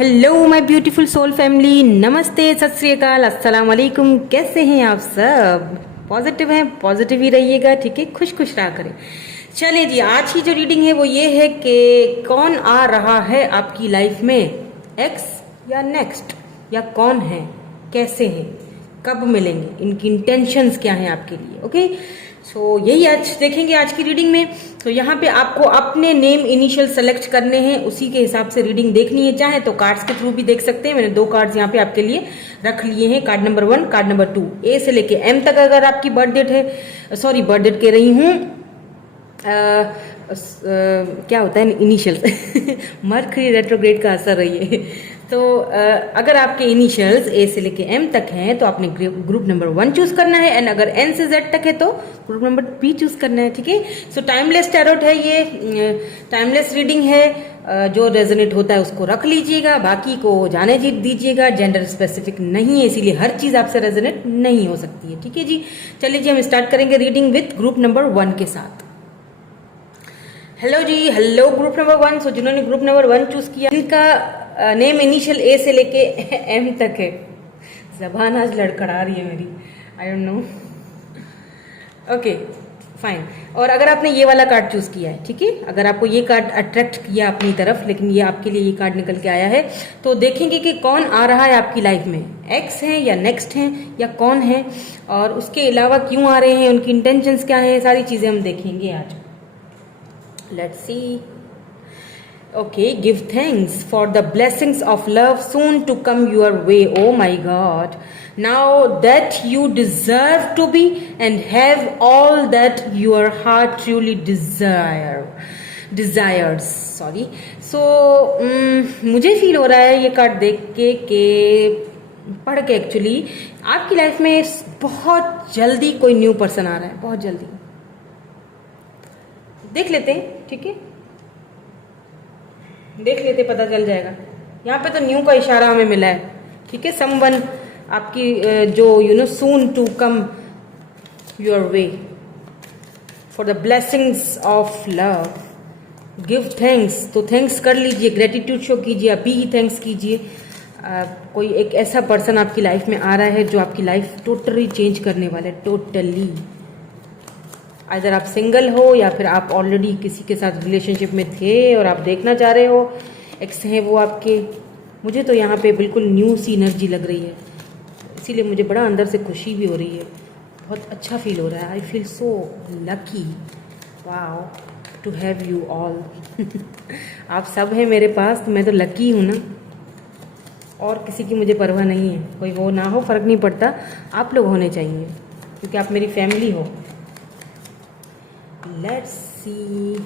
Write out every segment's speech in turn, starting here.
Hello my beautiful soul family, नमस्ते, सत श्री अकाल, अस्सलाम वालेकुम। कैसे हैं आप सब? पॉजिटिव हैं, पॉजिटिव ही रहिएगा, ठीक है, खुश खुश रहा करें। चलिए जी, आज की जो रीडिंग है वो ये है कि कौन आ रहा है आपकी लाइफ में, एक्स या नेक्स्ट, या कौन है, कैसे हैं, कब मिलेंगे, इनकी इंटेंशंस क्या हैं आपके लिए। ओके, सो यही आज देखेंगे आज की रीडिंग में। तो यहाँ पे आपको अपने नेम इनिशियल सेलेक्ट करने हैं, उसी के हिसाब से रीडिंग देखनी है। चाहे तो कार्ड्स के थ्रू भी देख सकते हैं। मैंने 2 कार्ड्स यहाँ पे आपके लिए रख लिए हैं, कार्ड नंबर 1, कार्ड नंबर 2, ए से लेके एम तक। अगर आपकी बर्थ डेट है, सॉरी बर्थ डेट कह रही हूँ, क्या होता है इनिशियल मरकरी रेट्रोग्रेड का असर रही है। तो अगर आपके इनिशियल्स ए से लेके एम तक हैं तो आपने ग्रुप नंबर 1 चूज करना है, एंड अगर एन से जेड तक है तो ग्रुप नंबर बी चूज करना है, ठीक है। सो टाइमलेस टैरोट है ये, टाइमलेस रीडिंग है। जो रेजोनेट होता है उसको रख लीजिएगा, बाकी को जाने दीजिएगा। जेंडर स्पेसिफिक नहीं है, इसीलिए हर चीज आपसे रेजोनेट नहीं हो सकती है, ठीक है जी। चलिए जी, हम स्टार्ट करेंगे रीडिंग विथ ग्रुप नंबर 1 के साथ। हेलो जी, हेलो ग्रुप नंबर 1। सो जिन्होंने ग्रुप नंबर 1 चूज किया, इनका नेम इनिशियल ए से लेके एम तक है। जबान आज लड़खड़ा रही है मेरी, I don't know. Okay fine. और अगर आपने ये वाला कार्ड चूज किया है, ठीक है, अगर आपको ये कार्ड अट्रैक्ट किया अपनी तरफ, लेकिन ये आपके लिए ये कार्ड निकल के आया है, तो देखेंगे कि कौन आ रहा है आपकी लाइफ में, एक्स है या नेक्स्ट है या कौन है, और उसके अलावा क्यों आ रहे हैं, उनकी इंटेंशंस क्या है, सारी चीजें हम देखेंगे आज। Let's see. Okay, give thanks for the blessings of love soon to come your way. Oh my God. Now that you deserve to be and have all that your heart truly desires. Sorry. So, मुझे feel हो रहा है ये card देख के पढ़ के actually आपकी लाइफ में बहुत जल्दी कोई न्यू पर्सन आ रहा है, बहुत जल्दी। देख लेते हैं, ठीक है, देख लेते, पता चल जाएगा। यहाँ पे तो न्यू का इशारा हमें मिला है, ठीक है। समवन आपकी जो soon to come your way for the blessings of love. Give thanks, तो थैंक्स कर लीजिए, ग्रेटिट्यूड शो कीजिए, अभी ही थैंक्स कीजिए। कोई एक ऐसा पर्सन आपकी लाइफ में आ रहा है जो आपकी लाइफ टोटली चेंज करने वाला है, टोटली। अगर आप सिंगल हो या फिर आप ऑलरेडी किसी के साथ रिलेशनशिप में थे और आप देखना चाह रहे हो, एक्स है वो आपके। मुझे तो यहाँ पे बिल्कुल न्यू सी एनर्जी लग रही है, इसीलिए मुझे बड़ा अंदर से खुशी भी हो रही है, बहुत अच्छा फील हो रहा है। I feel so lucky, wow to have you all. आप सब हैं मेरे पास, तो मैं तो लकी हूँ ना, और किसी की मुझे परवाह नहीं है। कोई हो ना हो फर्क नहीं पड़ता, आप लोग होने चाहिए क्योंकि आप मेरी फैमिली हो। Let's see.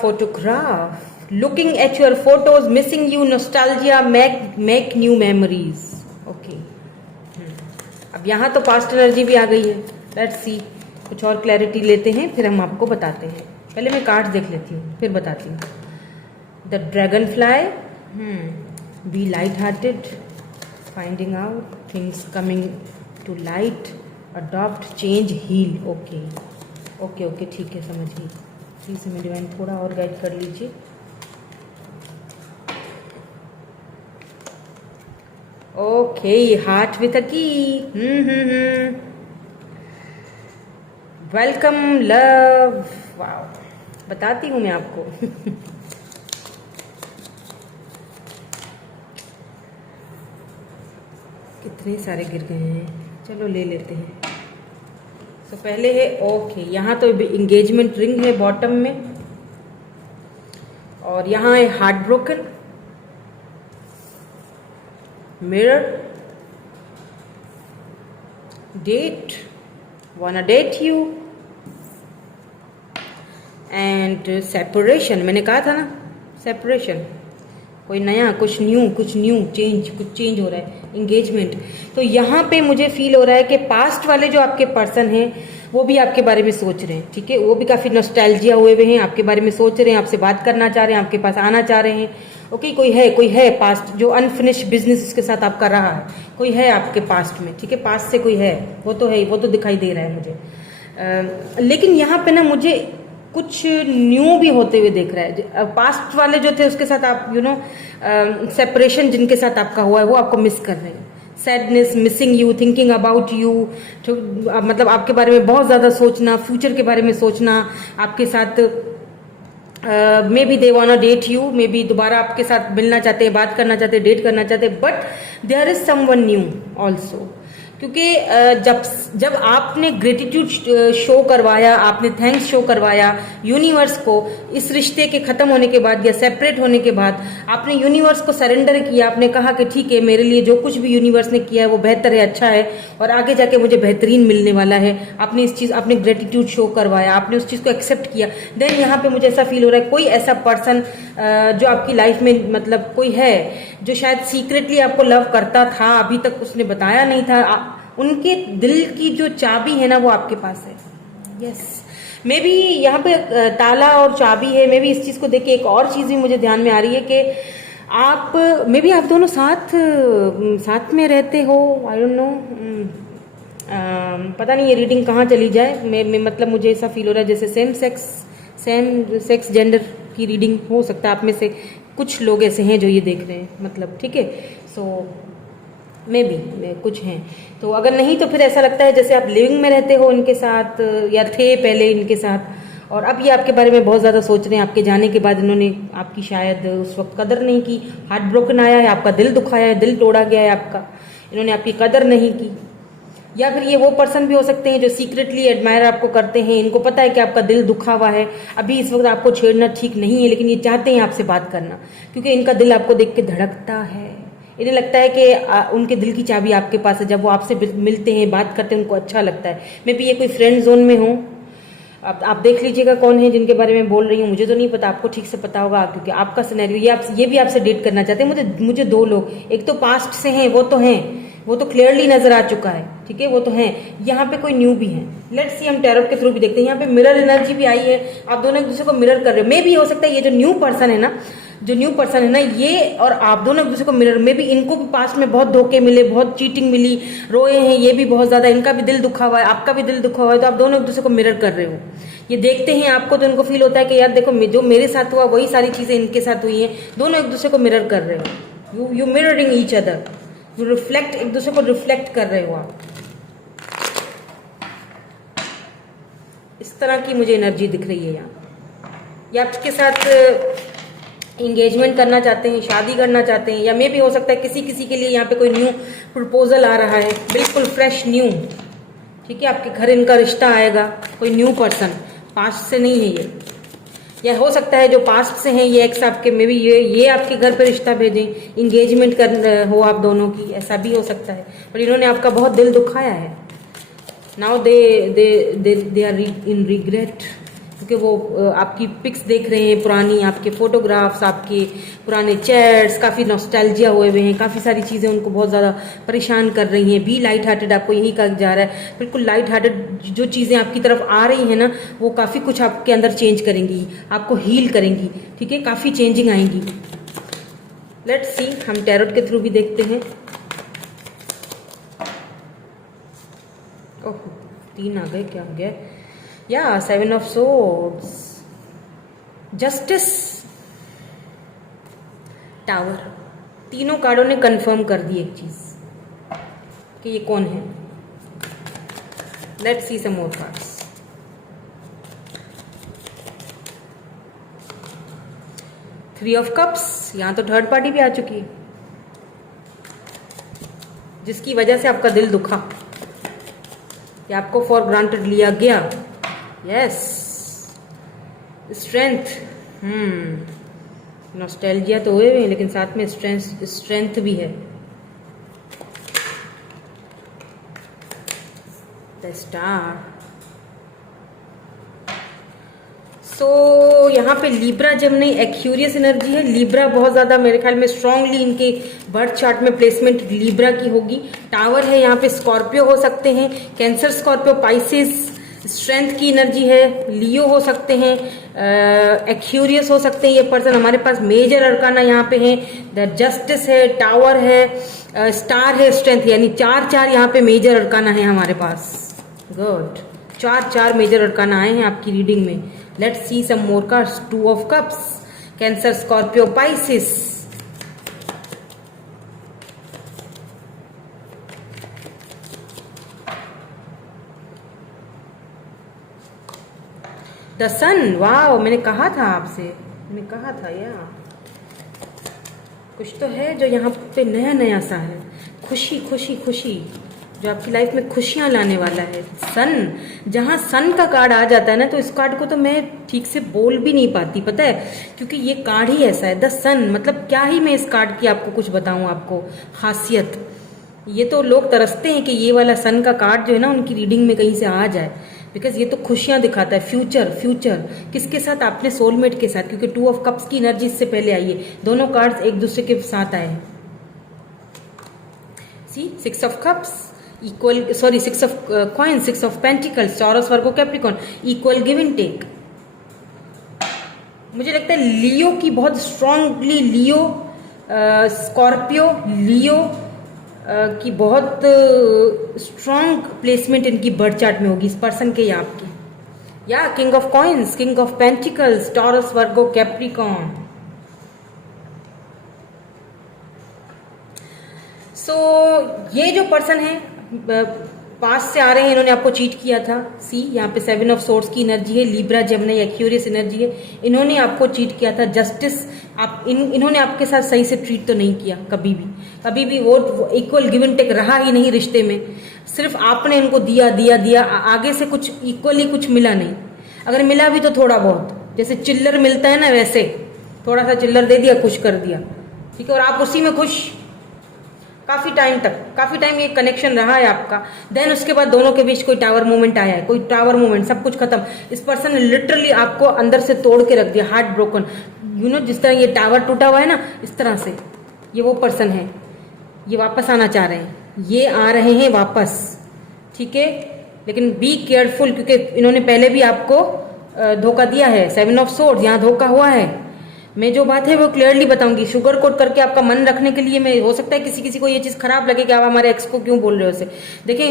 Photograph. Looking at your photos, missing you, nostalgia, make new memories. Okay. अब यहाँ तो पास्ट एनर्जी भी आ गई है। Let's see. कुछ और क्लैरिटी लेते हैं, फिर हम आपको बताते हैं। पहले मैं कार्ड्स देख लेती हूँ, फिर बताती हूँ। The dragonfly. Be light-hearted. Finding out things coming to light, adopt, change, heal. Okay okay okay, ठीक है, समझ गई। प्लीज हमें डिवाइन थोड़ा और गाइड कर लीजिए। ओके, हार्ट विथ अ की। Welcome love. वाओ, बताती हूँ मैं आपको। कितने सारे गिर गए हैं, चलो ले लेते हैं। तो पहले है ओके, यहाँ तो इंगेजमेंट रिंग है बॉटम में, और यहाँ है हार्ट ब्रोकन, मिरर, डेट, वाना डेट यू, एंड सेपरेशन। मैंने कहा था ना, सेपरेशन, कोई नया, कुछ न्यू, कुछ चेंज हो रहा है, इंगेजमेंट। तो यहाँ पे मुझे फील हो रहा है कि पास्ट वाले जो आपके पर्सन हैं वो भी आपके बारे में सोच रहे हैं, ठीक है, वो भी काफी नॉस्टैल्जिया हुए हैं, आपके बारे में सोच रहे हैं, आपसे बात करना चाह रहे हैं, आपके पास आना चाह रहे हैं। ओके, कोई है पास्ट जो अनफिनिश्ड बिजनेस उसके साथ आपका रहा है, कोई है आपके पास्ट में, ठीक है, पास्ट से कोई है, वो तो दिखाई दे रहा है मुझे। लेकिन यहाँ पे ना मुझे कुछ न्यू भी होते हुए देख रहा है। पास्ट वाले जो थे उसके साथ आप सेपरेशन जिनके साथ आपका हुआ है वो आपको मिस कर रहे हैं। Sadness, missing you, thinking about you, मतलब आपके बारे में बहुत ज्यादा सोचना, फ्यूचर के बारे में सोचना, आपके साथ maybe they want date you, maybe दोबारा आपके साथ मिलना चाहते हैं, बात करना चाहते हैं, डेट करना चाहते हैं, but there is someone new also. क्योंकि जब आपने ग्रेटिट्यूड शो करवाया, आपने थैंक्स शो करवाया यूनिवर्स को, इस रिश्ते के खत्म होने के बाद या सेपरेट होने के बाद आपने यूनिवर्स को सरेंडर किया, आपने कहा कि ठीक है, मेरे लिए जो कुछ भी यूनिवर्स ने किया है वो बेहतर है, अच्छा है और आगे जाके मुझे बेहतरीन मिलने वाला है। आपने इस चीज, आपने ग्रेटिट्यूड शो करवाया, आपने उस चीज को एक्सेप्ट किया। देन यहाँ पे मुझे ऐसा फील हो रहा है कोई ऐसा पर्सन जो आपकी लाइफ में, मतलब कोई है जो शायद सीक्रेटली आपको लव करता था, अभी तक उसने बताया नहीं था। उनके दिल की जो चाबी है ना वो आपके पास है। यस, मे बी यहाँ पे ताला और चाबी है। मे बी इस चीज को देख के एक और चीज भी मुझे ध्यान में आ रही है कि आप, मे बी आप दोनों साथ में रहते हो। आई डोंट नो, पता नहीं ये रीडिंग कहाँ चली जाए। मतलब मुझे ऐसा फील हो रहा है जैसे सेम सेक्स जेंडर की रीडिंग हो सकता है। आप में से कुछ लोग ऐसे हैं जो ये देख रहे हैं, मतलब ठीक है। सो मे बी कुछ हैं, तो अगर नहीं तो फिर ऐसा लगता है जैसे आप लिविंग में रहते हो इनके साथ, या थे पहले इनके साथ, और अब ये आपके बारे में बहुत ज़्यादा सोच रहे हैं। आपके जाने के बाद इन्होंने आपकी शायद उस वक्त कदर नहीं की, हार्ट ब्रोकन आया है, आपका दिल दुखाया है, दिल तोड़ा गया है आपका, इन्होंने आपकी कदर नहीं की। या फिर ये वो पर्सन भी हो सकते हैं जो सीक्रेटली एडमायर आपको करते हैं, इनको पता है कि आपका दिल दुखा हुआ है, अभी इस वक्त आपको छेड़ना ठीक नहीं है, लेकिन ये चाहते हैं आपसे बात करना, क्योंकि इनका दिल आपको देख के धड़कता है। इन्हें लगता है कि उनके दिल की चाबी आपके पास है। जब वो आपसे मिलते हैं, बात करते हैं, उनको अच्छा लगता है। मे बी ये कोई फ्रेंड जोन में हो। अब आप देख लीजिएगा कौन है जिनके बारे में बोल रही हूँ। मुझे तो नहीं पता, आपको ठीक से पता होगा, क्योंकि आपका सिनेरियो ये भी आपसे डेट करना चाहते हैं। मुझे दो लोग, एक तो पास्ट से हैं, वो तो क्लियरली नजर आ चुका है, ठीक है, वो तो हैं। यहाँ पे कोई न्यू भी है। लेट्स सी, हम टैरोट के थ्रू भी देखते हैं। यहाँ पे मिरर एनर्जी भी आई है, आप दोनों एक दूसरे को मिरर कर रहे हो। मे भी हो सकता है ये जो न्यू पर्सन है ना, ये और आप दोनों एक दूसरे को मिरर में भी, इनको भी पास्ट में बहुत धोखे मिले, बहुत चीटिंग मिली, रोए हैं ये भी बहुत ज्यादा, इनका भी दिल दुखा हुआ है, आपका भी दिल दुखा हुआ है, तो आप दोनों एक दूसरे को मिरर कर रहे हो। ये देखते हैं आपको तो इनको फील होता है कि यार देखो, जो मेरे साथ हुआ वही सारी चीजें इनके साथ हुई हैं। दोनों एक दूसरे को मिरर कर रहे हो। You mirroring each other, you reflect, एक दूसरे को रिफ्लेक्ट कर रहे हो आप। इस तरह की मुझे एनर्जी दिख रही है यहाँ। या आपके साथ इंगेजमेंट करना चाहते हैं, शादी करना चाहते हैं, या मे भी हो सकता है किसी के लिए यहाँ पे कोई न्यू प्रपोजल आ रहा है, बिल्कुल फ्रेश न्यू, ठीक है। आपके घर इनका रिश्ता आएगा, कोई न्यू पर्सन, पास्ट से नहीं है ये। या हो सकता है जो पास्ट से हैं ये एक्स आपके, मे भी ये आपके घर पे रिश्ता भेजें, इंगेजमेंट कर हो आप दोनों की, ऐसा भी हो सकता है। पर इन्होंने आपका बहुत दिल दुखाया है। Now they are in regret, क्योंकि वो आपकी पिक्स देख रहे हैं पुरानी, आपके फोटोग्राफ्स, आपके पुराने चैट्स, काफ़ी नॉस्टैल्जिया हुए हुए हैं, काफ़ी सारी चीज़ें उनको बहुत ज़्यादा परेशान कर रही हैं। बी लाइट हार्टेड, आपको यही कहा जा रहा है, बिल्कुल लाइट हार्टेड। जो चीज़ें आपकी तरफ आ रही हैं ना, वो काफ़ी कुछ आपके अंदर चेंज करेंगी, आपको हील करेंगी, ठीक है, काफ़ी चेंजिंग आएंगी। लेट्स सी, हम टैरोट के थ्रू भी देखते हैं। ओह, 3 आ गए, क्या हो गया? या 7 ऑफ सोर्ड्स, जस्टिस, टावर। तीनों कार्डों ने कंफर्म कर दी एक चीज कि ये कौन है। Let's see some more cards. 3 of cups, यहां तो थर्ड पार्टी भी आ चुकी है, जिसकी वजह से आपका दिल दुखा या आपको फॉर ग्रांटेड लिया गया। यस, स्ट्रेंथ, नॉस्टैल्जिया तो हुए हैं, लेकिन साथ में स्ट्रेंथ भी है। The star. सो यहाँ पे लिब्रा जेमिनी एक्यूरियस एनर्जी है। लिब्रा बहुत ज्यादा मेरे ख्याल में स्ट्रांगली इनके बर्थ चार्ट में प्लेसमेंट लिब्रा की होगी। टावर है यहाँ पे, स्कॉर्पियो हो सकते हैं, कैंसर, स्कॉर्पियो, पाइसेस। स्ट्रेंथ की एनर्जी है, लियो हो सकते हैं, एक्यूरियस हो सकते हैं ये पर्सन। हमारे पास मेजर अरकाना यहाँ पे है, द जस्टिस है, टावर है, स्टार है, स्ट्रेंथ, यानी 4 यहाँ पे मेजर अरकाना है हमारे पास। गुड, 4 मेजर अरकाना आए हैं आपकी रीडिंग में। Let's see some more cards. 2 of cups, Cancer, Scorpio, Pisces. The sun. वाह, मैंने कहा था आपसे, मैंने कहा था यार, कुछ तो है जो यहाँ पे नया नया सा है. खुशी खुशी खुशी, जो आपकी लाइफ में खुशियाँ लाने वाला है. सन, जहाँ सन का कार्ड आ जाता है ना, तो इस कार्ड को तो मैं ठीक से बोल भी नहीं पाती, पता है, क्योंकि ये कार्ड ही ऐसा है. द सन, मतलब क्या ही मैं इस कार्ड की आपको कुछ बताऊं, आपको खासियत. ये तो लोग तरसते हैं कि ये वाला सन का कार्ड जो है ना, उनकी रीडिंग में कहीं से आ जाए, बिकॉज ये तो खुशियां दिखाता है. फ्यूचर, फ्यूचर किसके साथ? आपने सोलमेट के साथ, क्योंकि 2 of कप्स की एनर्जी इससे पहले आई है. दोनों कार्ड्स एक दूसरे के साथ आए हैं. See 6 of cups equal, sorry 6 of coins, 6 of pentacles, Taurus, Virgo, Capricorn, equal give and take. मुझे लगता है लियो की बहुत स्ट्रांगली, लियो, स्कॉर्पियो, लियो की बहुत स्ट्रांग प्लेसमेंट इनकी बर्थ चार्ट में होगी, इस पर्सन के या आपके. या king of coins, king of pentacles, Taurus, Virgo, Capricorn. So ये जो पर्सन है पास से आ रहे हैं, इन्होंने आपको चीट किया था. सी, यहाँ पे 7 of Swords की एनर्जी है, लिब्रा, जेमिनी, एक्वेरियस एनर्जी है. इन्होंने आपको चीट किया था. जस्टिस, आप इन्होंने आपके साथ सही से ट्रीट तो नहीं किया कभी भी, कभी भी. वो इक्वल गिव एंड टेक रहा ही नहीं रिश्ते में. सिर्फ आपने इनको दिया दिया दिया, आगे से कुछ इक्वली कुछ मिला नहीं. अगर मिला भी तो थोड़ा बहुत, जैसे चिल्लर मिलता है ना, वैसे थोड़ा सा चिल्लर दे दिया, खुश कर दिया, ठीक है, और आप उसी में खुश काफी टाइम तक, काफी टाइम ये कनेक्शन रहा है आपका. देन उसके बाद दोनों के बीच कोई टावर मूवमेंट आया है, कोई टावर मूवमेंट, सब कुछ खत्म. इस पर्सन ने लिटरली आपको अंदर से तोड़ के रख दिया, हार्ट ब्रोकन. यू नो, जिस तरह ये टावर टूटा हुआ है ना, इस तरह से ये वो पर्सन है. ये वापस आना चाह रहे हैं, ये आ रहे हैं वापस, ठीक है. लेकिन बी केयरफुल, क्योंकि इन्होंने पहले भी आपको धोखा दिया है. 7 of Swords यहाँ धोखा हुआ है. मैं जो बात है वो क्लियरली बताऊंगी. शुगर कोट करके आपका मन रखने के लिए, मैं, हो सकता है किसी किसी को ये चीज खराब लगे कि आप हमारे एक्स को क्यों बोल रहे हो उसे. देखें,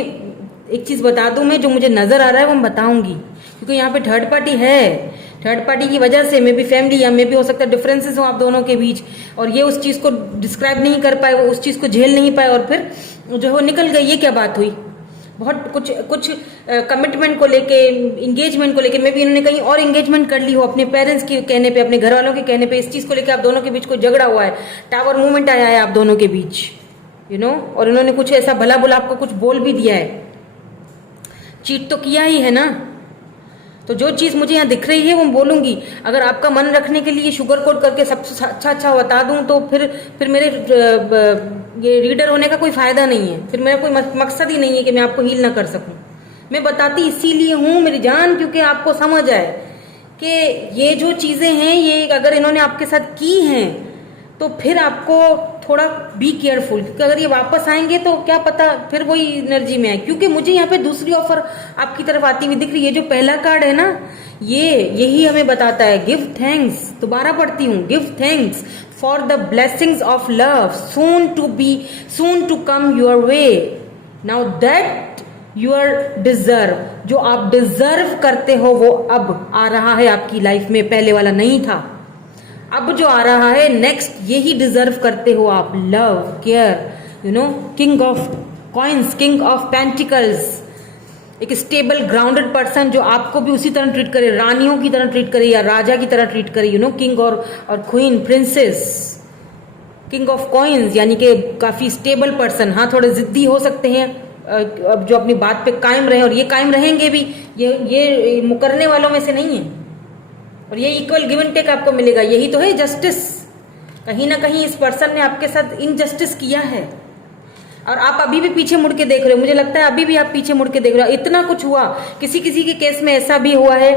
एक चीज बता दूं मैं, जो मुझे नजर आ रहा है वो मैं बताऊंगी, क्योंकि यहाँ पे थर्ड पार्टी है. थर्ड पार्टी की वजह से मे बी फैमिली, या मे बी हो सकता है डिफरेंसेस हो आप दोनों के बीच, और ये उस चीज को डिस्क्राइब नहीं कर पाए, वो उस चीज को झेल नहीं पाए, और फिर जो है निकल गए. ये क्या बात हुई? बहुत कुछ कमिटमेंट को लेके, इंगेजमेंट को लेके, मे बी इन्होंने कहीं और इंगेजमेंट कर ली हो, अपने पेरेंट्स के कहने पे, अपने घर वालों के कहने पे. इस चीज को लेके आप दोनों के बीच कोई झगड़ा हुआ है, टावर मूवमेंट आया है आप दोनों के बीच, यू नो, और इन्होंने कुछ ऐसा भला बुला आपको कुछ बोल भी दिया है. चीट तो किया ही है ना. तो जो चीज मुझे यहाँ दिख रही है वो बोलूंगी. अगर आपका मन रखने के लिए शुगर कोट करके सबसे अच्छा अच्छा बता दूं, तो फिर मेरे ये रीडर होने का कोई फायदा नहीं है. फिर मेरा कोई मकसद ही नहीं है कि मैं आपको हील ना कर सकूं. मैं बताती इसीलिए हूं मेरी जान, क्योंकि आपको समझ आए कि ये जो चीजें हैं, ये अगर इन्होंने आपके साथ की हैं, तो फिर आपको थोड़ा बी केयरफुल, क्योंकि अगर ये वापस आएंगे तो क्या पता फिर वही एनर्जी में आए. क्योंकि मुझे यहाँ पे दूसरी ऑफर आपकी तरफ आती हुई दिख रही है. जो पहला कार्ड है ना, यही हमें बताता है, गिव थैंक्स. दोबारा पढ़ती हूँ, give thanks for the blessings of love soon to come your way, now that you deserve. जो आप डिजर्व करते हो वो अब आ रहा है आपकी लाइफ में, पहले वाला नहीं था. अब जो आ रहा है नेक्स्ट, यही डिजर्व करते हो आप. Love, care, you know, king of coins, king of pentacles, एक स्टेबल ग्राउंडेड पर्सन जो आपको भी उसी तरह ट्रीट करे, रानियों की तरह ट्रीट करे या राजा की तरह ट्रीट करे, यू नो, किंग और queen, princess. King of coins यानी कि काफी स्टेबल पर्सन. हाँ, थोड़े जिद्दी हो सकते हैं, अब जो अपनी बात पे कायम रहे, और ये कायम रहेंगे भी, ये मुकरने वालों में से नहीं है. और ये इक्वल गिव एंड टेक आपको मिलेगा. यही तो है जस्टिस. कहीं ना कहीं इस पर्सन ने आपके साथ इनजस्टिस किया है, और आप अभी भी पीछे मुड़ के देख रहे हो. मुझे लगता है अभी भी आप पीछे मुड़ के देख रहे हो. इतना कुछ हुआ. किसी किसी के केस में ऐसा भी हुआ है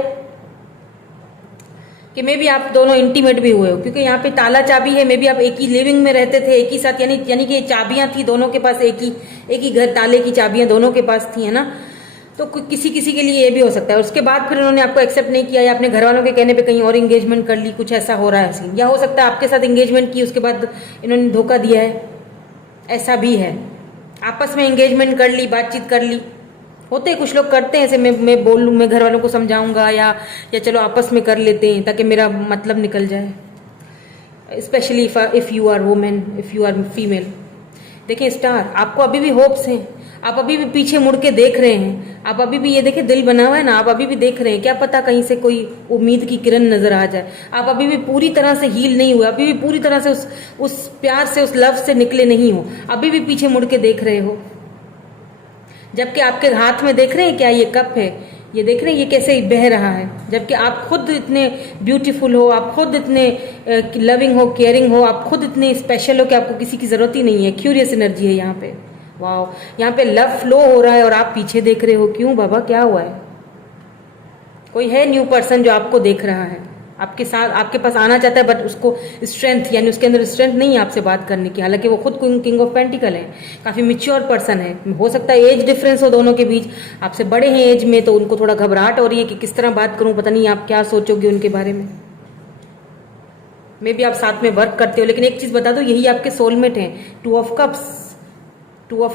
कि मे भी आप दोनों इंटीमेट भी हुए हो, क्योंकि यहाँ पे ताला चाबी है. मे भी आप एक ही लिविंग में रहते थे, एक ही साथ, यानी कि चाबियां थी दोनों के पास, एक ही घर, ताले की चाबियां दोनों के पास थी, है ना. तो किसी किसी के लिए ये भी हो सकता है. उसके बाद फिर उन्होंने आपको एक्सेप्ट नहीं किया, या अपने घर वालों के कहने पे कहीं और एंगेजमेंट कर ली, कुछ ऐसा हो रहा है सीन. या हो सकता है आपके साथ एंगेजमेंट की, उसके बाद इन्होंने धोखा दिया है, ऐसा भी है. आपस में एंगेजमेंट कर ली, बातचीत कर ली, होते हैं कुछ लोग करते हैं ऐसे, मैं बोल लूँ, मैं घर वालों को समझाऊंगा या चलो आपस में कर लेते हैं ताकि मेरा मतलब निकल जाए। Specially if you are women, if you are female. देखिए स्टार, आपको अभी भी होप्स हैं, आप अभी भी पीछे मुड़ के देख रहे हैं, आप अभी भी ये देखिए दिल बना हुआ है ना, आप अभी भी देख रहे हैं, क्या पता कहीं से कोई उम्मीद की किरण नजर आ जाए। आप अभी भी पूरी तरह से हील नहीं हुए, अभी भी पूरी तरह से उस प्यार से, उस लव से निकले नहीं हो, अभी भी पीछे मुड़ के देख रहे हो। जबकि आपके हाथ में देख रहे हैं क्या, ये कप है, ये देख रहे हैं ये कैसे बह रहा है, जबकि आप खुद इतने ब्यूटीफुल हो, आप खुद इतने लविंग हो, केयरिंग हो, आप खुद इतने स्पेशल हो कि आपको किसी की जरूरत ही नहीं है। क्यूरियस एनर्जी है यहाँ पे, वाओ, यहाँ पे लव फ्लो हो रहा है और आप पीछे देख रहे हो। क्यों बाबा, क्या हुआ है? कोई है न्यू पर्सन जो आपको देख रहा है, आपके साथ, आपके पास आना चाहता है, बट उसको स्ट्रेंथ, यानी उसके अंदर स्ट्रेंथ नहीं है आपसे बात करने की। हालांकि वो खुद किंग ऑफ पेंटिकल है, काफी मिच्योर पर्सन है। हो सकता है एज डिफरेंस हो दोनों के बीच, आपसे बड़े हैं एज में, तो उनको थोड़ा घबराहट हो रही है कि किस तरह बात करूं, पता नहीं आप क्या सोचोगे उनके बारे में। मे भी आप साथ में वर्क करते हो, लेकिन एक चीज बता दो, यही आपके सोलमेट हैं। टू ऑफ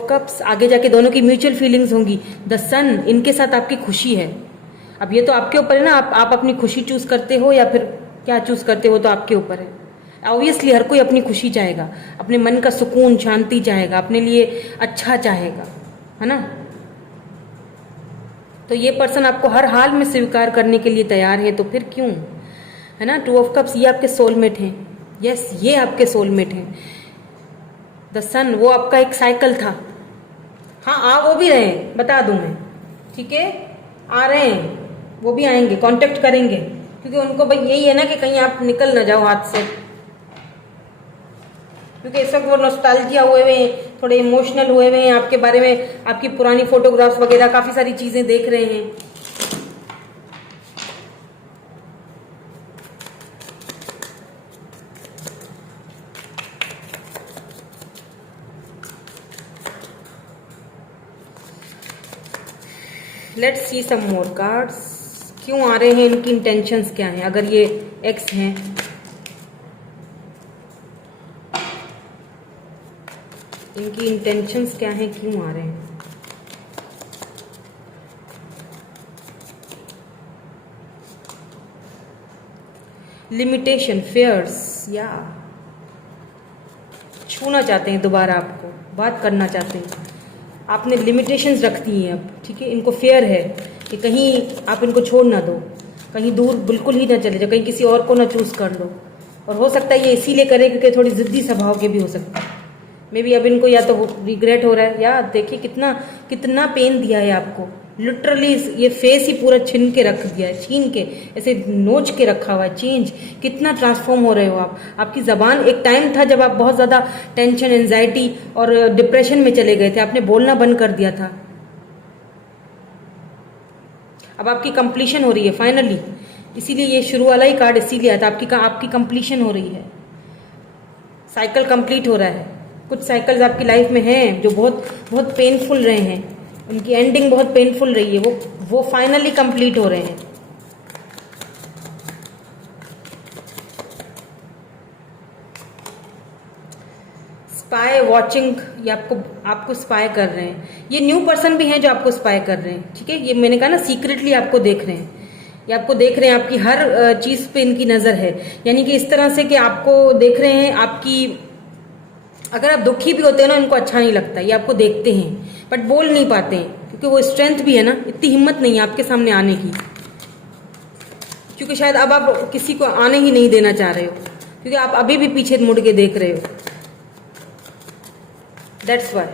कप्स, आगे जाके दोनों की म्यूचुअल फीलिंग्स होंगी। द सन, इनके साथ आपकी खुशी है। अब ये तो आपके ऊपर है ना, आप अपनी खुशी चूज करते हो या फिर क्या चूज करते हो, तो आपके ऊपर है। ऑब्वियसली हर कोई अपनी खुशी चाहेगा, अपने मन का सुकून, शांति चाहेगा, अपने लिए अच्छा चाहेगा, है ना। तो ये पर्सन आपको हर हाल में स्वीकार करने के लिए तैयार है, तो फिर क्यों, है ना। टू ऑफ कप्स, ये आपके सोलमेट हैं। यस, ये आपके सोलमेट हैं। द सन, वो आपका एक साइकिल था। हाँ, आ वो भी रहे हैं, बता दूं मैं, ठीक है, आ रहे हैं, वो भी आएंगे, कांटेक्ट करेंगे, क्योंकि उनको भाई यही है ना कि कहीं आप निकल ना जाओ हाथ से। क्योंकि इस वक्त वो नॉस्टैल्जिया हुए हुए हैं, थोड़े इमोशनल हुए हुए हैं आपके बारे में, आपकी पुरानी फोटोग्राफ्स वगैरह काफी सारी चीजें देख रहे हैं। Let's see some more cards. क्यों आ रहे हैं, इनकी इंटेंशंस क्या हैं? अगर ये एक्स हैं, इनकी इंटेंशंस क्या हैं, क्यों आ रहे हैं? लिमिटेशन, फेयर्स, या छूना चाहते हैं दोबारा, आपको बात करना चाहते हैं, आपने लिमिटेशंस रख दी हैं अब, ठीक है। इनको फेयर है कि कहीं आप इनको छोड़ ना दो, कहीं दूर बिल्कुल ही ना चले जाओ, कहीं किसी और को ना चूज कर लो। और हो सकता है ये इसीलिए करें क्योंकि थोड़ी जिद्दी स्वभाव के भी हो सकता है। मे बी अब इनको या तो रिग्रेट हो रहा है, या देखिए कितना कितना पेन दिया है आपको, लिटरली ये फेस ही पूरा छीन के रख दिया है, छीन के ऐसे नोच के रखा हुआ है। चेंज, कितना ट्रांसफॉर्म हो रहे हो आप। आपकी जबान, एक टाइम था जब आप बहुत ज्यादा टेंशन, एंजाइटी और डिप्रेशन में चले गए थे, आपने बोलना बंद कर दिया था। अब आपकी कंप्लीशन हो रही है फाइनली, इसीलिए ये शुरू वाला ही कार्ड इसीलिए आया था, आपकी कंप्लीशन हो रही है, साइकिल कंप्लीट हो रहा है। कुछ साइकिल्स आपकी लाइफ में हैं जो बहुत बहुत पेनफुल रहे हैं, उनकी एंडिंग बहुत पेनफुल रही है, वो फाइनली कंप्लीट हो रहे हैं। स्पाई वॉचिंग, ये आपको स्पाई कर रहे हैं। ये न्यू पर्सन भी हैं जो आपको स्पाई कर रहे हैं, ठीक है। ये मैंने कहा ना, सीक्रेटली आपको देख रहे हैं, ये आपको देख रहे हैं, आपकी हर चीज पे इनकी नजर है। यानी कि इस तरह से कि आपको देख रहे हैं, आपकी, अगर आप दुखी भी होते हैं ना, इनको अच्छा नहीं लगता, ये आपको देखते हैं बट बोल नहीं पाते हैं, क्योंकि वो स्ट्रेंथ भी है ना, इतनी हिम्मत नहीं है आपके सामने आने की, क्योंकि शायद अब आप किसी को आने ही नहीं देना चाह रहे हो, क्योंकि आप अभी भी पीछे मुड़ के देख रहे हो, दैट्स वाई।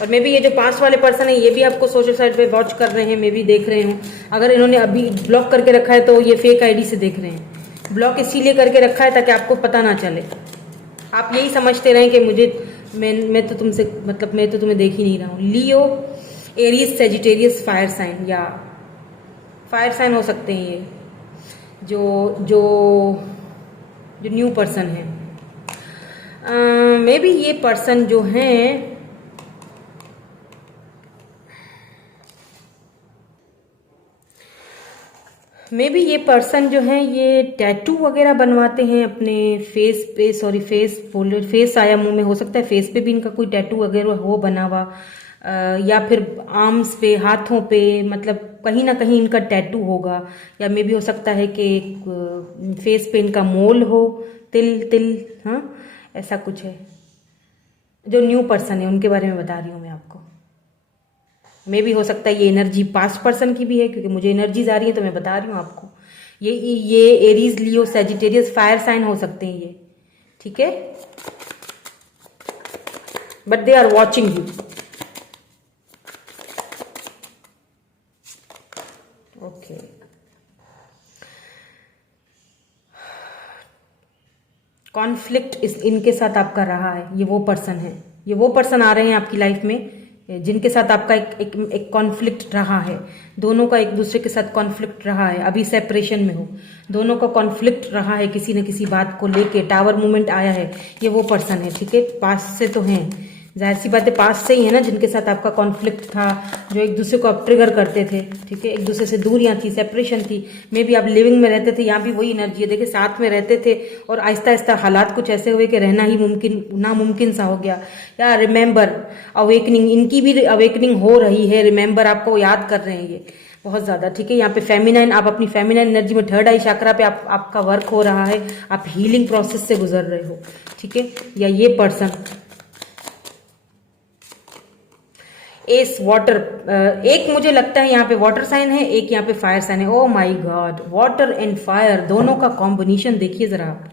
और मे बी ये जो पास्ट वाले पर्सन है, ये भी आपको सोशल साइट पे वॉच कर रहे हैं, मे बी देख रहे हो। अगर इन्होंने अभी ब्लॉक करके रखा है तो ये फेक आईडी से देख रहे हैं। ब्लॉक इसीलिए करके रखा है ताकि आपको पता ना चले, आप यही समझते रहें कि मैं तो तुमसे, मतलब मैं तो तुम्हें देख ही नहीं रहा हूँ। लियो, एरीज, सेजिटेरियस, फायर साइन, या फायर साइन हो सकते हैं ये, जो जो जो न्यू पर्सन है। मे बी ये पर्सन जो हैं, मे बी ये पर्सन जो हैं ये टैटू वगैरह बनवाते हैं अपने फेस पे, सॉरी फेस बोल रहे, फेस आया मुंह में, हो सकता है फेस पे भी इनका कोई टैटू वगैरह हो बना हुआ, या फिर आर्म्स पे, हाथों पे, मतलब कहीं ना कहीं इनका टैटू होगा, या मे भी हो सकता है कि फेस पे इनका मोल हो, तिल तिल, हाँ ऐसा कुछ है। जो न्यू पर्सन है उनके बारे में बता रही हूँ मैं आपको। मे भी हो सकता है ये एनर्जी पास्ट पर्सन की भी है, क्योंकि मुझे एनर्जीज आ रही है तो मैं बता रही हूँ आपको। ये Aries, Leo, Sagittarius, fire sign हो सकते हैं ये, ठीक है, but they are watching you. Okay, conflict is इनके साथ आपका रहा है। ये वो पर्सन है, ये वो पर्सन आ रहे हैं आपकी लाइफ में जिनके साथ आपका एक कॉन्फ्लिक्ट रहा है। दोनों का एक दूसरे के साथ कॉन्फ्लिक्ट रहा है, अभी सेपरेशन में हो, दोनों का कॉन्फ्लिक्ट रहा है किसी न किसी बात को लेके, टावर मूवमेंट आया है। ये वो पर्सन है, ठीक है, पास से तो हैं, जाहिर सी बात है पास से ही है ना, जिनके साथ आपका कॉन्फ्लिक्ट था, जो एक दूसरे को आप ट्रिगर करते थे, ठीक है, एक दूसरे से दूरियां थी, सेपरेशन थी, मे भी आप लिविंग में रहते थे, यहाँ भी वही एनर्जी है। देखिए साथ में रहते थे और आहिस्ता आहिस्ता हालात कुछ ऐसे हुए कि रहना ही नामुमकिन सा हो गया। या रिमेंबर, अवेकनिंग, इनकी भी अवेकनिंग हो रही है, रिमेंबर आपको याद कर रहे हैं ये बहुत ज्यादा, ठीक है। यहाँ पे फेमिनाइन, आप अपनी फेमिनाइन एनर्जी में थर्ड आई चक्रा पे आपका वर्क हो रहा है, आप हीलिंग प्रोसेस से गुजर रहे हो, ठीक है। या ये पर्सन एस वाटर, एक मुझे लगता है यहाँ पे वाटर साइन है, एक यहाँ पे फायर साइन है। Oh my God, water and fire दोनों का कॉम्बिनेशन देखिए जरा आप,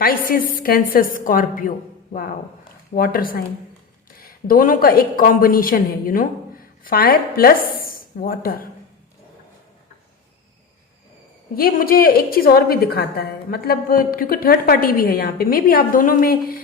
Pisces, Cancer, Scorpio, wow, water sign, दोनों का एक कॉम्बिनेशन है, you know, fire plus water. ये मुझे एक चीज और भी दिखाता है, मतलब क्योंकि थर्ड पार्टी भी है यहाँ पे, मे बी आप दोनों में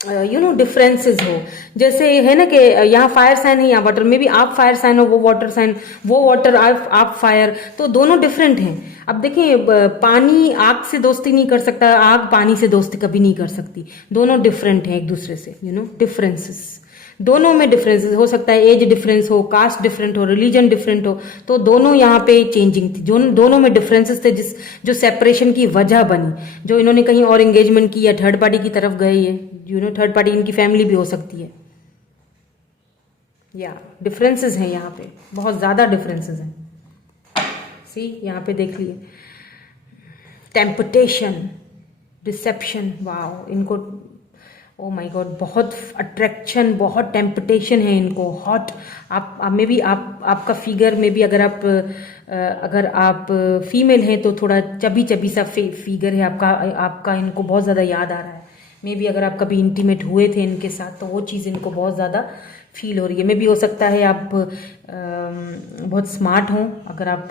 यू नो डिफरेंसेस हो। जैसे है ना कि यहाँ फायर साइन है, यहाँ वाटर, में भी आप फायर साइन हो, वो वाटर साइन, वो वाटर, आप फायर, तो दोनों डिफरेंट हैं। अब देखें, पानी आग से दोस्ती नहीं कर सकता, आग पानी से दोस्ती कभी नहीं कर सकती, दोनों डिफरेंट हैं एक दूसरे से, यू नो, डिफरेंसेस दोनों में डिफरेंसेस हो सकता है, एज डिफरेंस हो, कास्ट डिफरेंट हो, रिलीजन डिफरेंट हो, तो दोनों यहाँ पे चेंजिंग थी, जो दोनों में डिफरेंसेस थे, जो सेपरेशन की वजह बनी, जो इन्होंने कहीं और एंगेजमेंट की या थर्ड पार्टी की तरफ गए, ये यू नो थर्ड पार्टी इनकी फैमिली भी हो सकती है। या डिफरेंसेस हैं यहाँ पे, बहुत ज्यादा डिफरेंसेस हैं। सी यहाँ पे देख लिए, टेम्पटेशन, डिसेप्शन, वाओ, इनको ओ माय गॉड, बहुत अट्रैक्शन, बहुत टेम्पटेशन है इनको, हॉट। आप में भी आपका फिगर में भी, अगर आप फीमेल हैं तो थोड़ा चबी चबी सा फिगर है आपका इनको बहुत ज़्यादा याद आ रहा है। मे भी अगर आप कभी इंटीमेट हुए थे इनके साथ तो वो चीज़ इनको बहुत ज़्यादा फील हो रही है। मे भी हो सकता है आप बहुत स्मार्ट हों, अगर आप,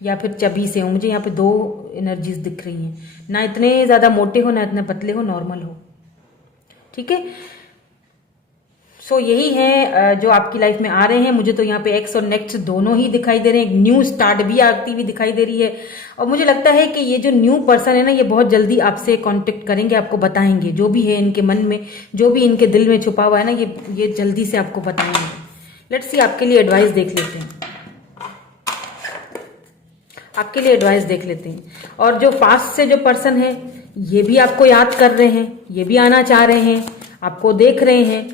या फिर चबी से हो। मुझे यहाँ पे दो एनर्जीज दिख रही हैं, ना इतने ज़्यादा मोटे हो ना इतने पतले हो, नॉर्मल हो, ठीक है। सो यही है जो आपकी लाइफ में आ रहे हैं। मुझे तो यहाँ पे एक्स और नेक्स्ट दोनों ही दिखाई दे रहे हैं, न्यू स्टार्ट भी आती हुई दिखाई दे रही है, और मुझे लगता है कि ये जो न्यू पर्सन है ना, ये बहुत जल्दी आपसे कांटेक्ट करेंगे, आपको बताएंगे जो भी है इनके मन में, जो भी इनके दिल में छुपा हुआ है ना, ये जल्दी से आपको बताएंगे। लेट्स सी, आपके लिए एडवाइस देख लेते हैं, आपके लिए एडवाइस देख लेते हैं। और जो पास्ट से जो पर्सन है, ये भी आपको याद कर रहे हैं, ये भी आना चाह रहे हैं, आपको देख रहे हैं,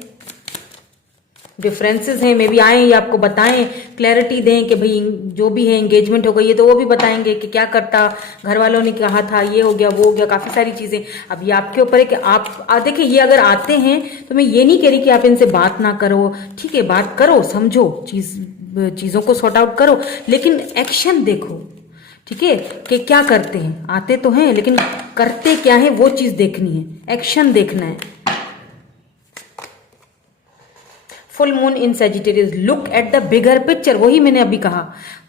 डिफरेंसेस हैं, मे भी आए, ये आपको बताएं, क्लैरिटी दें कि भाई जो भी है एंगेजमेंट हो गई है तो वो भी बताएंगे कि क्या करता, घर वालों ने कहा था, ये हो गया, वो हो गया, काफी सारी चीजें। अब ये आपके ऊपर है कि आप देखिए, ये अगर आते हैं तो मैं ये नहीं कह रही कि आप इनसे बात ना करो, ठीक है, बात करो, समझो, चीजों को सॉर्ट आउट करो, लेकिन एक्शन देखो, ठीक है, कि क्या करते हैं। आते तो हैं लेकिन करते क्या है वो चीज देखनी है, एक्शन देखना है। Full moon in Sagittarius, look at the bigger picture, वही मैंने अभी कहा,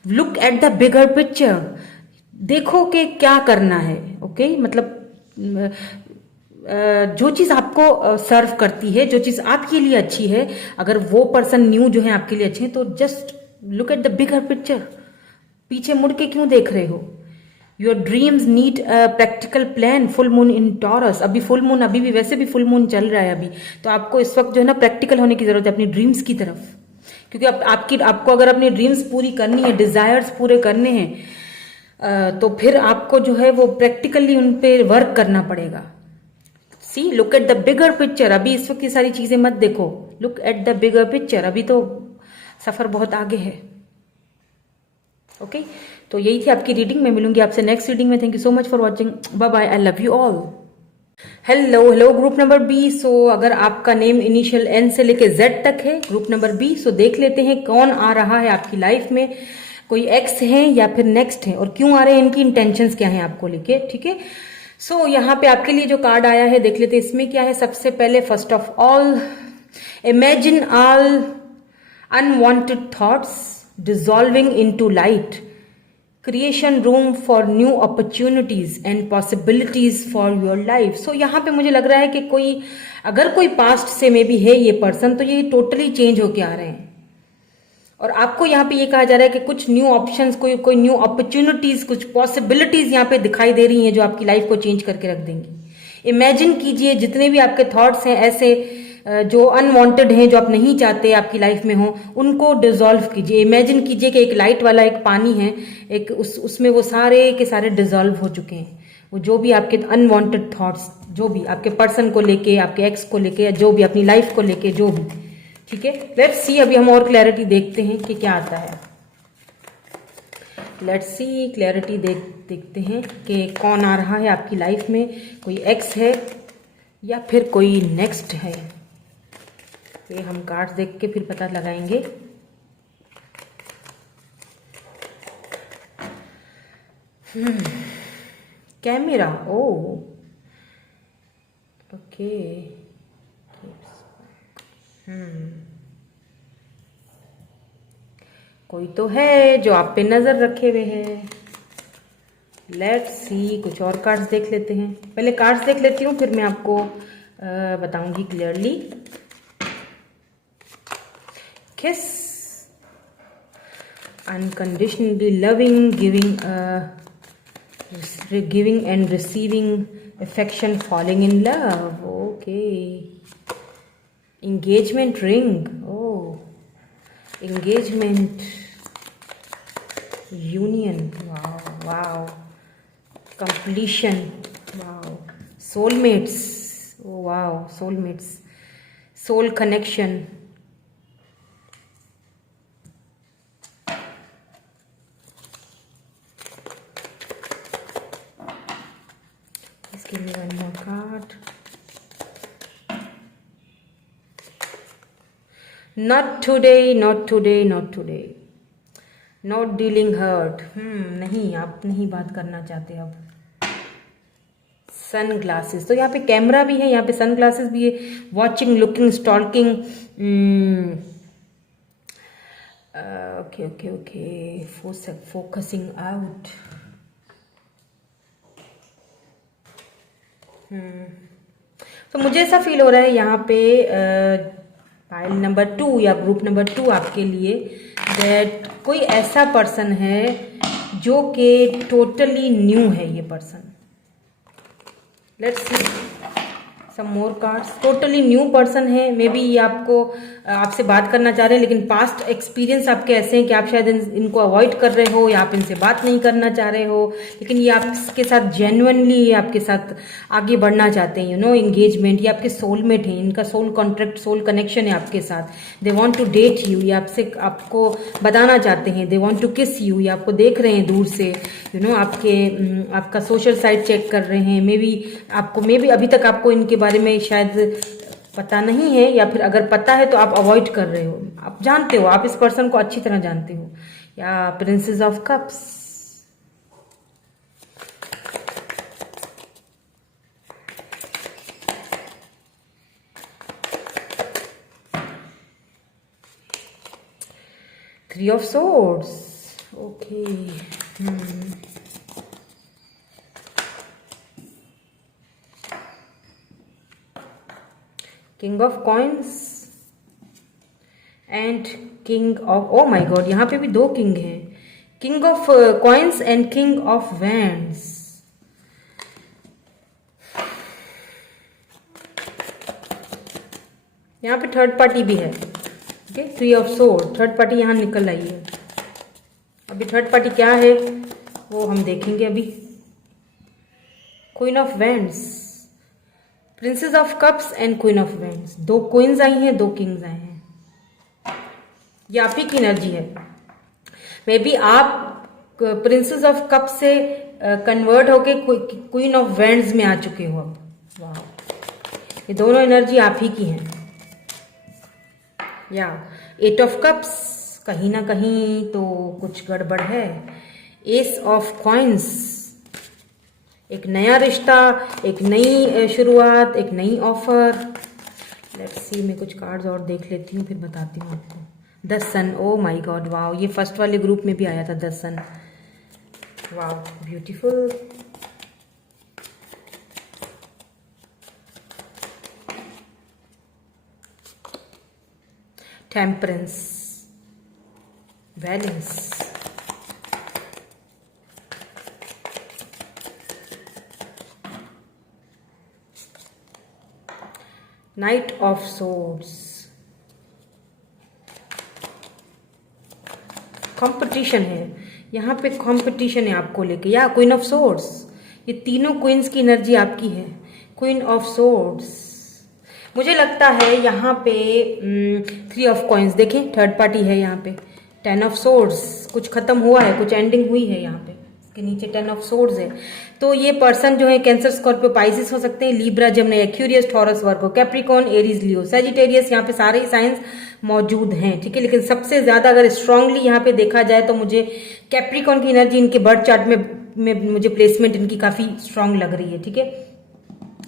look at the bigger picture, देखो कि क्या करना है। ओके, मतलब जो चीज आपको सर्व करती है, जो चीज आपके लिए अच्छी है, अगर वो पर्सन न्यू जो है आपके लिए अच्छे हैं, तो just look at the bigger picture, पीछे मुड़ के क्यों देख रहे हो। Your dreams need a practical plan, full moon in taurus, अभी फुल मून, अभी भी वैसे भी फुल मून चल रहा है अभी, तो आपको इस वक्त जो है ना प्रैक्टिकल होने की जरूरत है अपनी ड्रीम्स की तरफ, क्योंकि आपको अगर अपनी ड्रीम्स पूरी करनी है, डिजायर्स पूरे करने हैं, तो फिर आपको जो है वो प्रैक्टिकली उन पे वर्क करना पड़ेगा। See, look at the bigger picture. अभी इस वक्त ये सारी चीजें मत देखो, look at the bigger picture, अभी तो सफर बहुत आगे है। ओके तो यही थी आपकी रीडिंग। मैं मिलूंगी आपसे नेक्स्ट रीडिंग में। Thank you so much for watching, bye bye, I love you all. Hello hello group number B. So अगर आपका नेम इनिशियल एन से लेके जेड तक है, ग्रुप नंबर बी, सो देख लेते हैं कौन आ रहा है आपकी लाइफ में। कोई एक्स है या फिर नेक्स्ट है, और क्यों आ रहे हैं, इनकी इंटेंशंस क्या है आपको लेके। ठीक है, सो यहाँ पे आपके लिए जो कार्ड आया है देख लेते हैं इसमें क्या है। सबसे पहले first of all, imagine all unwanted thoughts dissolving into light, creation room for new opportunities and possibilities for your life. So यहाँ पे मुझे लग रहा है कि अगर कोई पास्ट से में भी है ये पर्सन, तो ये टोटली चेंज होके आ रहे हैं। और आपको यहाँ पे ये कहा जा रहा है कि कुछ न्यू ऑप्शंस, कोई न्यू अपॉर्चुनिटीज, कुछ पॉसिबिलिटीज यहाँ पे दिखाई दे रही हैं जो आपकी लाइफ को चेंज करके रख देंगी। इमेजिन कीजिए जितने भी आपके थॉट्स हैं ऐसे जो अनवांटेड हैं, जो आप नहीं चाहते आपकी लाइफ में हो, उनको डिसॉल्व कीजिए। इमेजिन कीजिए कि एक लाइट वाला एक पानी है, एक उसमें वो सारे के सारे डिसॉल्व हो चुके हैं। वो जो भी आपके अनवांटेड थॉट्स, जो भी आपके पर्सन को लेके, आपके एक्स को लेके, या जो भी अपनी लाइफ को लेके, जो भी। ठीक है, लेट्स सी, अभी हम और क्लैरिटी देखते हैं कि क्या आता है। लेट्स सी, क्लैरिटी देखते हैं कि कौन आ रहा है आपकी लाइफ में। कोई एक्स है या फिर कोई नेक्स्ट है, ये हम कार्ड्स देख के फिर पता लगाएंगे। कैमरा, ओ ओके। कोई तो है जो आप पे नजर रखे हुए है। लेट्स सी, कुछ और कार्ड्स देख लेते हैं। पहले कार्ड्स देख लेती हूँ, फिर मैं आपको बताऊंगी clearly. Kiss, unconditionally loving, giving and receiving affection, falling in love. Okay. Engagement ring. Oh, engagement, union. Wow, wow. Completion. Wow. Soulmates. Oh, wow. Soulmates. Soul connection. Give me one more card. Not today, not today, not today. Not dealing hurt. नहीं, आप नहीं बात करना चाहते अब। Sun glasses, तो यहाँ पे कैमरा भी है, यहाँ पे सन ग्लासेस भी है। Watching, looking, stalking. Okay okay okay, focusing out. तो मुझे ऐसा फील हो रहा है यहाँ पे पाइल नंबर 2 या ग्रुप नंबर 2 आपके लिए, दैट कोई ऐसा पर्सन है जो कि टोटली न्यू है। ये person, let's see some more cards. Totally new person है, मे बी ये आपसे बात करना चाह रहे हैं, लेकिन पास्ट एक्सपीरियंस आपके ऐसे हैं कि आप शायद इनको अवॉइड कर रहे हो या आप इनसे बात नहीं करना चाह रहे हो, लेकिन ये आपके साथ जेन्युइनली आपके साथ आगे बढ़ना चाहते हैं। एंगेजमेंट, ये आपके सोलमेट हैं, इनका सोल कॉन्ट्रैक्ट, सोल कनेक्शन है आपके साथ। They want to date you, ये आपको बताना चाहते हैं। They want to kiss you, ये आपको देख रहे हैं दूर से। आपका सोशल साइट चेक कर रहे हैं। मे बी अभी तक आपको इनके बारे में शायद पता नहीं है, या फिर अगर पता है तो आप अवॉइड कर रहे हो। आप जानते हो, आप इस पर्सन को अच्छी तरह जानते हो। या princess of cups, three of swords, okay. King of coins and king of, O my God, यहाँ पे भी 2 किंग हैं। King of coins and king of wands. यहाँ पे थर्ड पार्टी भी है। Okay, three of sword, third party यहाँ निकल आई है। अभी थर्ड पार्टी क्या है वो हम देखेंगे अभी। Queen of wands, princess of cups and queen of wands, 2 queens आई हैं, 2 किंग्स आए हैं। ये आप ही की एनर्जी है। मे बी आप प्रिंसेस ऑफ कप से कन्वर्ट होके क्वीन ऑफ वेंड्स में आ चुके हो अब। वाह, ये दोनों एनर्जी आप ही की हैं। या 8 ऑफ कप्स, कहीं ना कहीं तो कुछ गड़बड़ है। एस ऑफ कॉइन्स, एक नया रिश्ता, एक नई शुरुआत, एक नई ऑफर। लेट्स सी, मैं कुछ कार्ड्स और देख लेती हूँ फिर बताती हूँ आपको। The sun, oh my God, wow, ये फर्स्ट वाले ग्रुप में भी आया था the sun. Wow, beautiful. Temperance, balance, knight of swords, competition है यहाँ पे, कंपटीशन है आपको लेके। या क्वीन ऑफ सोर्ड्स, ये तीनों क्वींस की एनर्जी आपकी है। क्वीन ऑफ सोर्ड्स, मुझे लगता है यहाँ पे 3 ऑफ कॉइन्स, देखें थर्ड पार्टी है यहाँ पे। 10 ऑफ सोर्ड्स, कुछ खत्म हुआ है, कुछ एंडिंग हुई है यहाँ पे। इसके नीचे 10 ऑफ सोर्ड्स है। तो ये पर्सन जो है कैंसर, स्कॉर्पियो, पाइसिस हो सकते हैं, Libra, Gemini, Aquarius, taurus, Virgo, Capricorn, Aries, लियो, सजिटेरियस, यहाँ पे सारे ही साइंस मौजूद हैं। ठीक है, लेकिन सबसे ज्यादा अगर स्ट्रांगली यहाँ पे देखा जाए तो मुझे कैप्रिकॉर्न की एनर्जी इनके बर्थ चार्ट में मुझे प्लेसमेंट इनकी काफी स्ट्रांग लग रही है। ठीक है,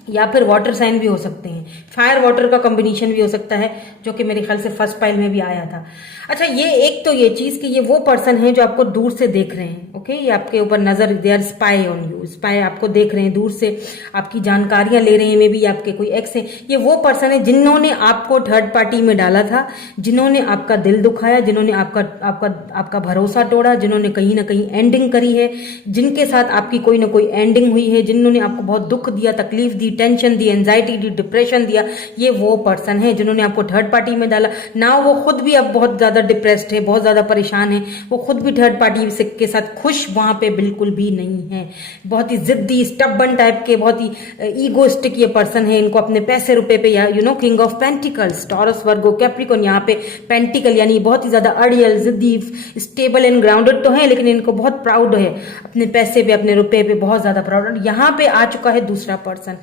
या फिर वाटर साइन भी हो सकते हैं, फायर वाटर का कॉम्बिनेशन भी हो सकता है, जो कि मेरे ख्याल से फर्स्ट पाइल में भी आया था। अच्छा, ये एक तो ये चीज कि ये वो पर्सन है जो आपको दूर से देख रहे हैं। ओके, ये आपके ऊपर नजर, they are spy on you, spy आपको देख रहे हैं दूर से, आपकी जानकारियां ले रहे हैं। मे बी आपके कोई एक्स है। ये वो पर्सन है जिन्होंने आपको थर्ड पार्टी में डाला था, जिन्होंने आपका दिल दुखाया, जिन्होंने आपका भरोसा तोड़ा, जिन्होंने कहीं ना कहीं एंडिंग करी है, जिनके साथ आपकी कोई ना कोई एंडिंग हुई है, जिन्होंने आपको बहुत दुख दिया, तकलीफ दी, टेंशन दी, एंजाइटी दी, डिप्रेशन दिया। ये वो पर्सन है जिन्होंने आपको थर्ड पार्टी में डाला ना। वो खुद भी अब बहुत ज्यादा डिप्रेस्ड है, बहुत ज्यादा परेशान है। वो खुद भी थर्ड पार्टी के साथ खुश वहां पे बिल्कुल भी नहीं है। बहुत ही जिद्दी, स्टबन टाइप के, बहुत ही ईगोइस्टिक ये पर्सन है। इनको अपने पैसे रुपए पे, या king of pentacles, Taurus, Virgo, Capricorn, यहाँ पे पेंटिकल यानी बहुत ही ज्यादा अड़ियल, जिद्दी, स्टेबल एंड ग्राउंडेड तो है, लेकिन इनको बहुत प्राउड है अपने पैसे पे, अपने रुपए पे, बहुत ज्यादा प्राउड। यहाँ पे आ चुका है दूसरा पर्सन।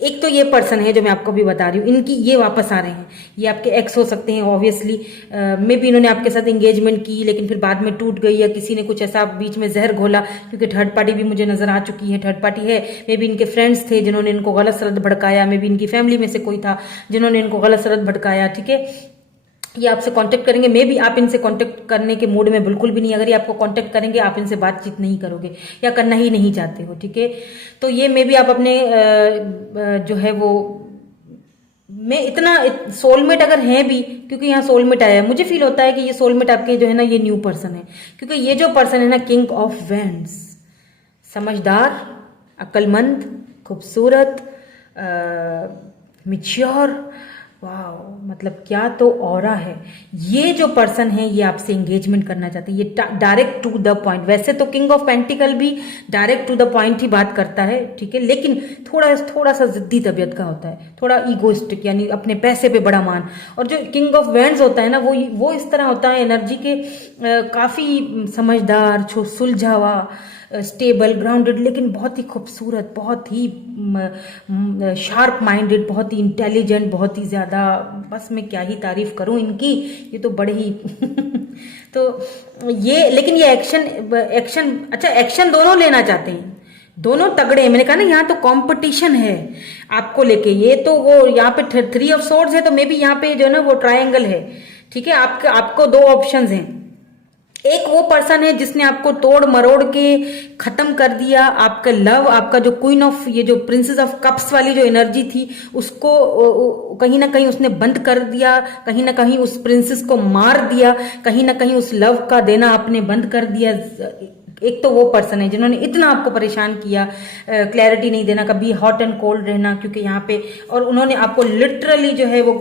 एक तो ये पर्सन है जो मैं आपको भी बता रही हूँ, इनकी ये वापस आ रहे हैं। ये आपके एक्स हो सकते हैं ऑब्वियसली। मे बी इन्होंने आपके साथ एंगेजमेंट की, लेकिन फिर बाद में टूट गई, या किसी ने कुछ ऐसा बीच में जहर घोला, क्योंकि थर्ड पार्टी भी मुझे नजर आ चुकी है। थर्ड पार्टी है, मे बी इनके फ्रेंड्स थे जिन्होंने इनको गलत सलत भड़काया, मे बी इनकी फैमिली में से कोई था जिन्होंने इनको गलत सलत भड़काया। ठीक है, ये आपसे कांटेक्ट करेंगे। मे बी आप इनसे कांटेक्ट करने के मूड में बिल्कुल भी नहीं। अगर ये आपको कांटेक्ट करेंगे, आप इनसे बातचीत नहीं करोगे या करना ही नहीं चाहते हो। ठीक है, तो ये मे बी आप अपने जो है वो, मैं इतना सोलमेट अगर है भी, क्योंकि यहाँ सोलमेट आया है, मुझे फील होता है कि ये सोलमेट आपके जो है ना, ये न्यू पर्सन है। क्योंकि ये जो पर्सन है ना, किंग ऑफ वेंड्स, समझदार, अक्लमंद, खूबसूरत, मिच्योर, वाह, मतलब क्या तो ऑरा है। ये जो पर्सन है ये आपसे एंगेजमेंट करना चाहते हैं। ये डायरेक्ट टू द पॉइंट। वैसे तो किंग ऑफ पेंटिकल भी डायरेक्ट टू द पॉइंट ही बात करता है, ठीक है, लेकिन थोड़ा सा जिद्दी तबीयत का होता है, थोड़ा ईगोइस्टिक, यानी अपने पैसे पे बड़ा मान। और जो किंग ऑफ वेंड्स होता है ना, वो इस तरह होता है एनर्जी के, काफी समझदार, सुलझा हुआ, स्टेबल, ग्राउंडेड, लेकिन बहुत ही खूबसूरत, बहुत ही शार्प माइंडेड, बहुत ही इंटेलिजेंट, बहुत ही ज़्यादा, बस मैं क्या ही तारीफ करूं इनकी, ये तो बड़े ही तो ये, लेकिन ये एक्शन अच्छा, एक्शन दोनों लेना चाहते हैं, दोनों तगड़े हैं। मैंने कहा ना, यहाँ तो कंपटीशन है आपको लेके। ये तो वो यहाँ पे 3 ऑफ सोर्ड्स है, तो मे बी यहाँ पे जो है ना वो ट्रायंगल है। ठीक है, आपको 2 ऑप्शंस हैं। एक वो पर्सन है जिसने आपको तोड़ मरोड़ के खत्म कर दिया, आपका लव, आपका जो क्वीन ऑफ, ये जो प्रिंसेस ऑफ कप्स वाली जो एनर्जी थी, उसको कहीं ना कहीं उसने बंद कर दिया, कहीं ना कहीं उस प्रिंसेस को मार दिया, कहीं ना कहीं उस लव का देना आपने बंद कर दिया। एक तो वो पर्सन है जिन्होंने इतना आपको परेशान किया, क्लैरिटी नहीं देना, कभी हॉट एंड कोल्ड रहना, क्योंकि यहाँ पे और उन्होंने आपको लिटरली जो है वो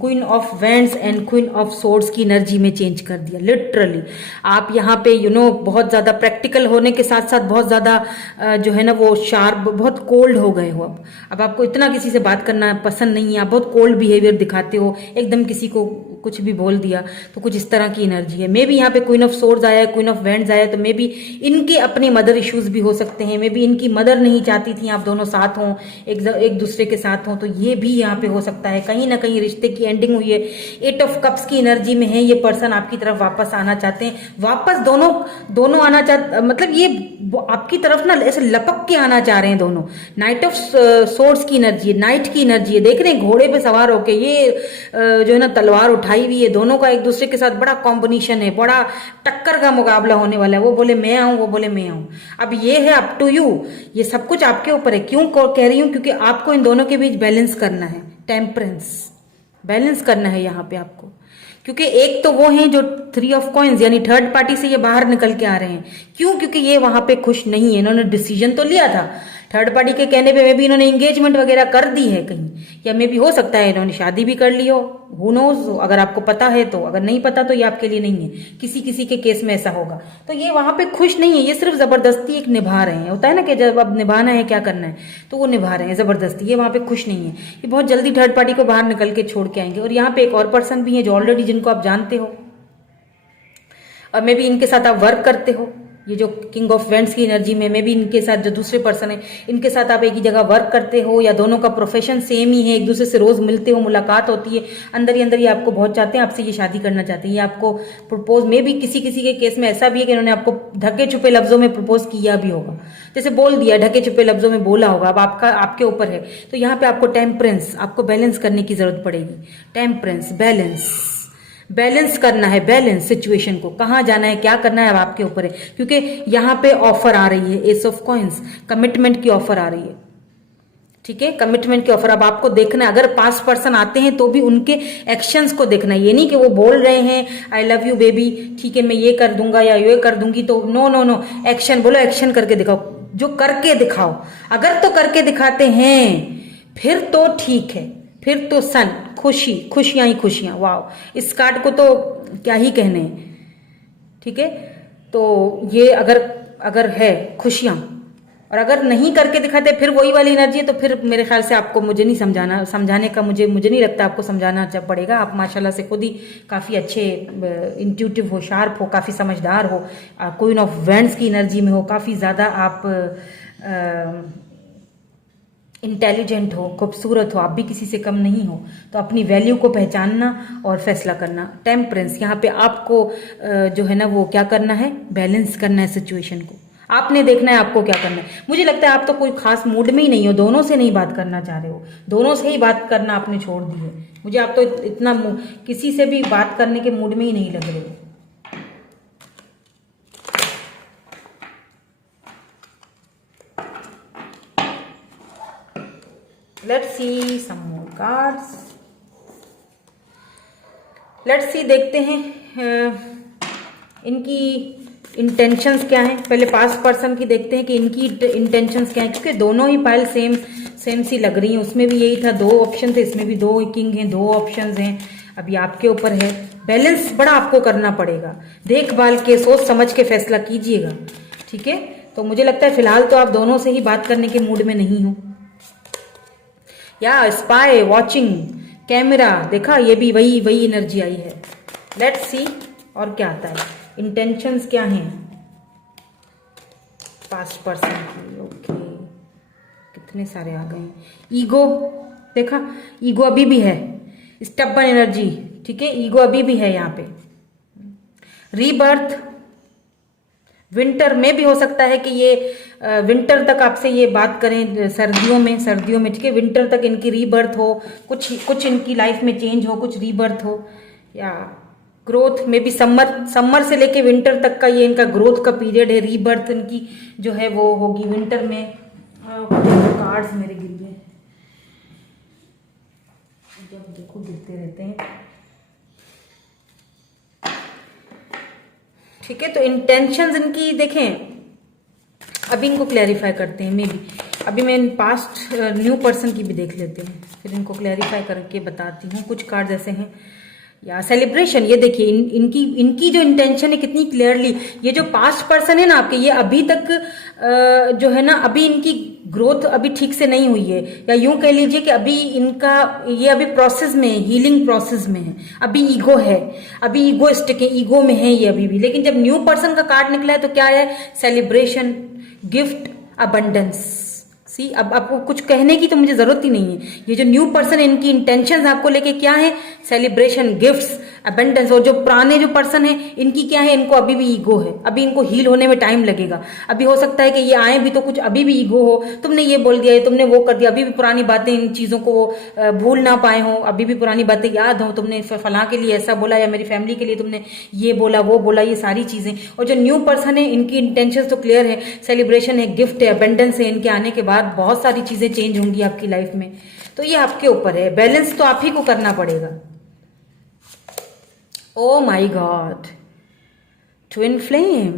queen of wands and queen of swords की एनर्जी में चेंज कर दिया लिटरली। आप यहाँ पे बहुत ज़्यादा प्रैक्टिकल होने के साथ साथ बहुत ज़्यादा जो है ना वो शार्प, बहुत कोल्ड हो गए हो। अब आपको इतना किसी से बात करना पसंद नहीं है, आप बहुत कोल्ड बिहेवियर दिखाते हो, एकदम किसी को कुछ भी बोल दिया, तो कुछ इस तरह की एनर्जी है। मे बी यहाँ पे क्वीन ऑफ सोर्ड्स आया है, क्वीन ऑफ वैंड्स आया है, तो मे बी इनके अपने मदर इश्यूज भी हो सकते हैं। मे बी इनकी मदर नहीं चाहती थी आप दोनों साथ हों, एक दूसरे के साथ हों, तो ये भी यहाँ पे हो सकता है। कहीं ना कहीं रिश्ते की एंडिंग हुई है। 8 ऑफ कप्स की एनर्जी में है, ये पर्सन आपकी तरफ वापस आना चाहते हैं, वापस दोनों आना चाहते, मतलब ये आपकी तरफ ना ऐसे लपक के आना चाह रहे हैं दोनों। नाइट ऑफ सोर्ड्स की एनर्जी है, नाइट की एनर्जी है, देख रहे हैं घोड़े पे सवार होके ये जो है ना तलवार उठाई हुई है। दोनों का एक दूसरे के साथ बड़ा कॉम्बिनेशन है, बड़ा टक्कर का मुकाबला होने वाला है। वो बोले मैं आऊं, वो बोले मैं आऊं। अब ये है अप टू यू, ये सब कुछ आपके ऊपर है। क्यों कह रही हूं? क्योंकि आपको इन दोनों के बीच बैलेंस करना है, टेम्परेंस बैलेंस करना है यहाँ पे आपको। क्योंकि एक तो वो हैं जो 3 ऑफ कॉइन्स यानी थर्ड पार्टी से ये बाहर निकल के आ रहे हैं। क्यों? क्योंकि ये वहां पे खुश नहीं है। इन्होंने डिसीजन तो लिया था थर्ड पार्टी के कहने पे, मे भी इन्होंने एंगेजमेंट वगैरह कर दी है कहीं, या मे भी हो सकता है इन्होंने शादी भी कर ली हो, हु नोज। अगर आपको पता है तो, अगर नहीं पता तो ये आपके लिए नहीं है। किसी किसी के केस में ऐसा होगा। तो ये वहां पे खुश नहीं है, ये सिर्फ जबरदस्ती एक निभा रहे हैं। होता है ना कि जब अब निभाना है, क्या करना है, तो वो निभा रहे हैं जबरदस्ती। ये वहां पे खुश नहीं है, ये बहुत जल्दी थर्ड पार्टी को बाहर निकल के छोड़ के आएंगे। और यहाँ पे एक और पर्सन भी है जो ऑलरेडी, जिनको आप जानते हो, और मे बी इनके साथ आप वर्क करते हो। ये जो किंग ऑफ वेंट्स की एनर्जी में, मे बी इनके साथ जो दूसरे पर्सन है, इनके साथ आप एक ही जगह वर्क करते हो, या दोनों का प्रोफेशन सेम ही है, एक दूसरे से रोज मिलते हो, मुलाकात होती है। अंदर ही अंदर ये आपको बहुत चाहते हैं, आपसे ये शादी करना चाहते हैं, ये आपको प्रपोज, मे बी किसी किसी के केस में ऐसा भी है कि इन्होंने आपको ढके छुपे लफ्जों में प्रपोज किया भी होगा, जैसे बोल दिया, ढके छुपे लफ्जों में बोला होगा। अब आपके ऊपर है। तो यहाँ पे आपको टेम्परेंस, आपको बैलेंस करने की जरूरत पड़ेगी। टेम्परेंस, बैलेंस करना है, बैलेंस सिचुएशन को, कहां जाना है, क्या करना है, अब आपके ऊपर है। क्योंकि यहां पे ऑफर आ रही है, एस ऑफ कॉइंस, कमिटमेंट की ऑफर आ रही है। ठीक है, कमिटमेंट की ऑफर। अब आपको देखना है, अगर 5 पर्सन आते हैं तो भी उनके एक्शंस को देखना है। ये नहीं कि वो बोल रहे हैं आई लव यू बेबी, ठीक है मैं ये कर दूंगा या ये कर दूंगी, तो नो नो नो, एक्शन बोलो, एक्शन करके दिखाओ, जो करके दिखाओ। अगर तो करके दिखाते हैं फिर तो ठीक है, फिर तो सन, खुशियां ही खुशियां। वाह, इस कार्ड को तो क्या ही कहने। ठीक है, तो ये अगर है खुशियां, और अगर नहीं करके दिखाते फिर वही वाली एनर्जी है, तो फिर मेरे ख्याल से आपको, मुझे नहीं समझाने का, मुझे नहीं लगता आपको समझाना पड़ेगा। आप माशाल्लाह से खुद ही काफ़ी अच्छे, इंट्यूटिव हो, शार्प हो, काफ़ी समझदार हो, क्वीन ऑफ वैंड्स की एनर्जी में हो, काफ़ी ज़्यादा आप इंटेलिजेंट हो, खूबसूरत हो, आप भी किसी से कम नहीं हो। तो अपनी वैल्यू को पहचानना और फैसला करना। टेम्परेंस, यहाँ पे आपको जो है ना वो क्या करना है, बैलेंस करना है सिचुएशन को। आपने देखना है आपको क्या करना है। मुझे लगता है आप तो कोई खास मूड में ही नहीं हो, दोनों से नहीं बात करना चाह रहे हो, दोनों से ही बात करना आपने छोड़ दी है। मुझे आप तो इतना किसी से भी बात करने के मूड में ही नहीं लग रहे हो। Let's see some more cards. Let's see, देखते हैं इनकी इंटेंशंस क्या हैं। पहले पास्ट पर्सन की देखते हैं कि इनकी इंटेंशंस क्या हैं, क्योंकि दोनों ही पाइल सेम सी लग रही हैं। उसमें भी यही था, 2 ऑप्शन थे, इसमें भी 2 किंग हैं, 2 ऑप्शंस हैं। अभी आपके ऊपर है, बैलेंस बड़ा आपको करना पड़ेगा, देखभाल के, सोच समझ के फैसला कीजिएगा। ठीक है, तो मुझे लगता है फिलहाल तो आप दोनों से ही बात करने के मूड में नहीं हो। या स्पाई, वॉचिंग, कैमरा, देखा, ये भी वही एनर्जी आई है। लेट्स सी और क्या आता है, इंटेंशंस क्या हैं पास्ट पर्सन की। ओके, कितने सारे आ गए। ईगो, देखा, ईगो अभी भी है, स्टबर्न एनर्जी। ठीक है, ईगो अभी भी है यहाँ पे। रीबर्थ, विंटर में भी हो सकता है कि ये विंटर तक आपसे ये बात करें, सर्दियों में। ठीक है, विंटर तक इनकी रीबर्थ हो, कुछ इनकी लाइफ में चेंज हो, कुछ रीबर्थ हो, या ग्रोथ में भी समर से लेके विंटर तक का ये इनका ग्रोथ का पीरियड है। रीबर्थ इनकी जो है वो होगी विंटर में। कार्ड्स मेरे गिर गए, जब देखो गिरते रहते हैं। ठीक है, तो इंटेंशंस इनकी देखें, अभी इनको क्लैरिफाई करते हैं। मे बी अभी मैं इन पास्ट न्यू पर्सन की भी देख लेते हैं, फिर इनको क्लैरिफाई करके बताती हूँ। कुछ कार्ड ऐसे हैं या सेलिब्रेशन, ये देखिए इनकी जो इंटेंशन है कितनी क्लियरली, ये जो पास्ट पर्सन है ना आपके, ये अभी तक जो है ना, अभी इनकी ग्रोथ अभी ठीक से नहीं हुई है, या यूं कह लीजिए कि अभी इनका ये अभी प्रोसेस में है, हीलिंग प्रोसेस में है। अभी ईगो है, अभी ईगोइस्टिक है, ईगो में है ये अभी भी। लेकिन जब न्यू पर्सन का कार्ड निकला है तो क्या है, सेलिब्रेशन, गिफ्ट, अबंडेंस। सी, अब आपको कुछ कहने की तो मुझे जरूरत ही नहीं है। ये जो न्यू पर्सन है, इनकी इंटेंशंस आपको लेके क्या है, सेलिब्रेशन, गिफ्ट्स, अबंडेंस। और जो पुराने जो पर्सन है, इनकी क्या है, इनको अभी भी ईगो है, अभी इनको हील होने में टाइम लगेगा। अभी हो सकता है कि ये आए भी तो कुछ अभी भी ईगो हो, तुमने ये बोल दिया, तुमने वो कर दिया, अभी भी पुरानी बातें, इन चीजों को वो भूल ना पाए हो, अभी भी पुरानी बातें याद हो, तुमने फलां के लिए ऐसा बोला, या मेरी फैमिली के लिए तुमने ये बोला, वो बोला, ये सारी चीजें। और जो न्यू पर्सन है, इनकी इंटेंशन तो क्लियर है, सेलिब्रेशन है, गिफ्ट है, अबंडेंस है। इनके आने के बाद बहुत सारी चीजें चेंज होंगी आपकी लाइफ में। तो ये आपके ऊपर है, बैलेंस तो आप ही को करना पड़ेगा। ओ माई गॉड, ट्विन फ्लेम।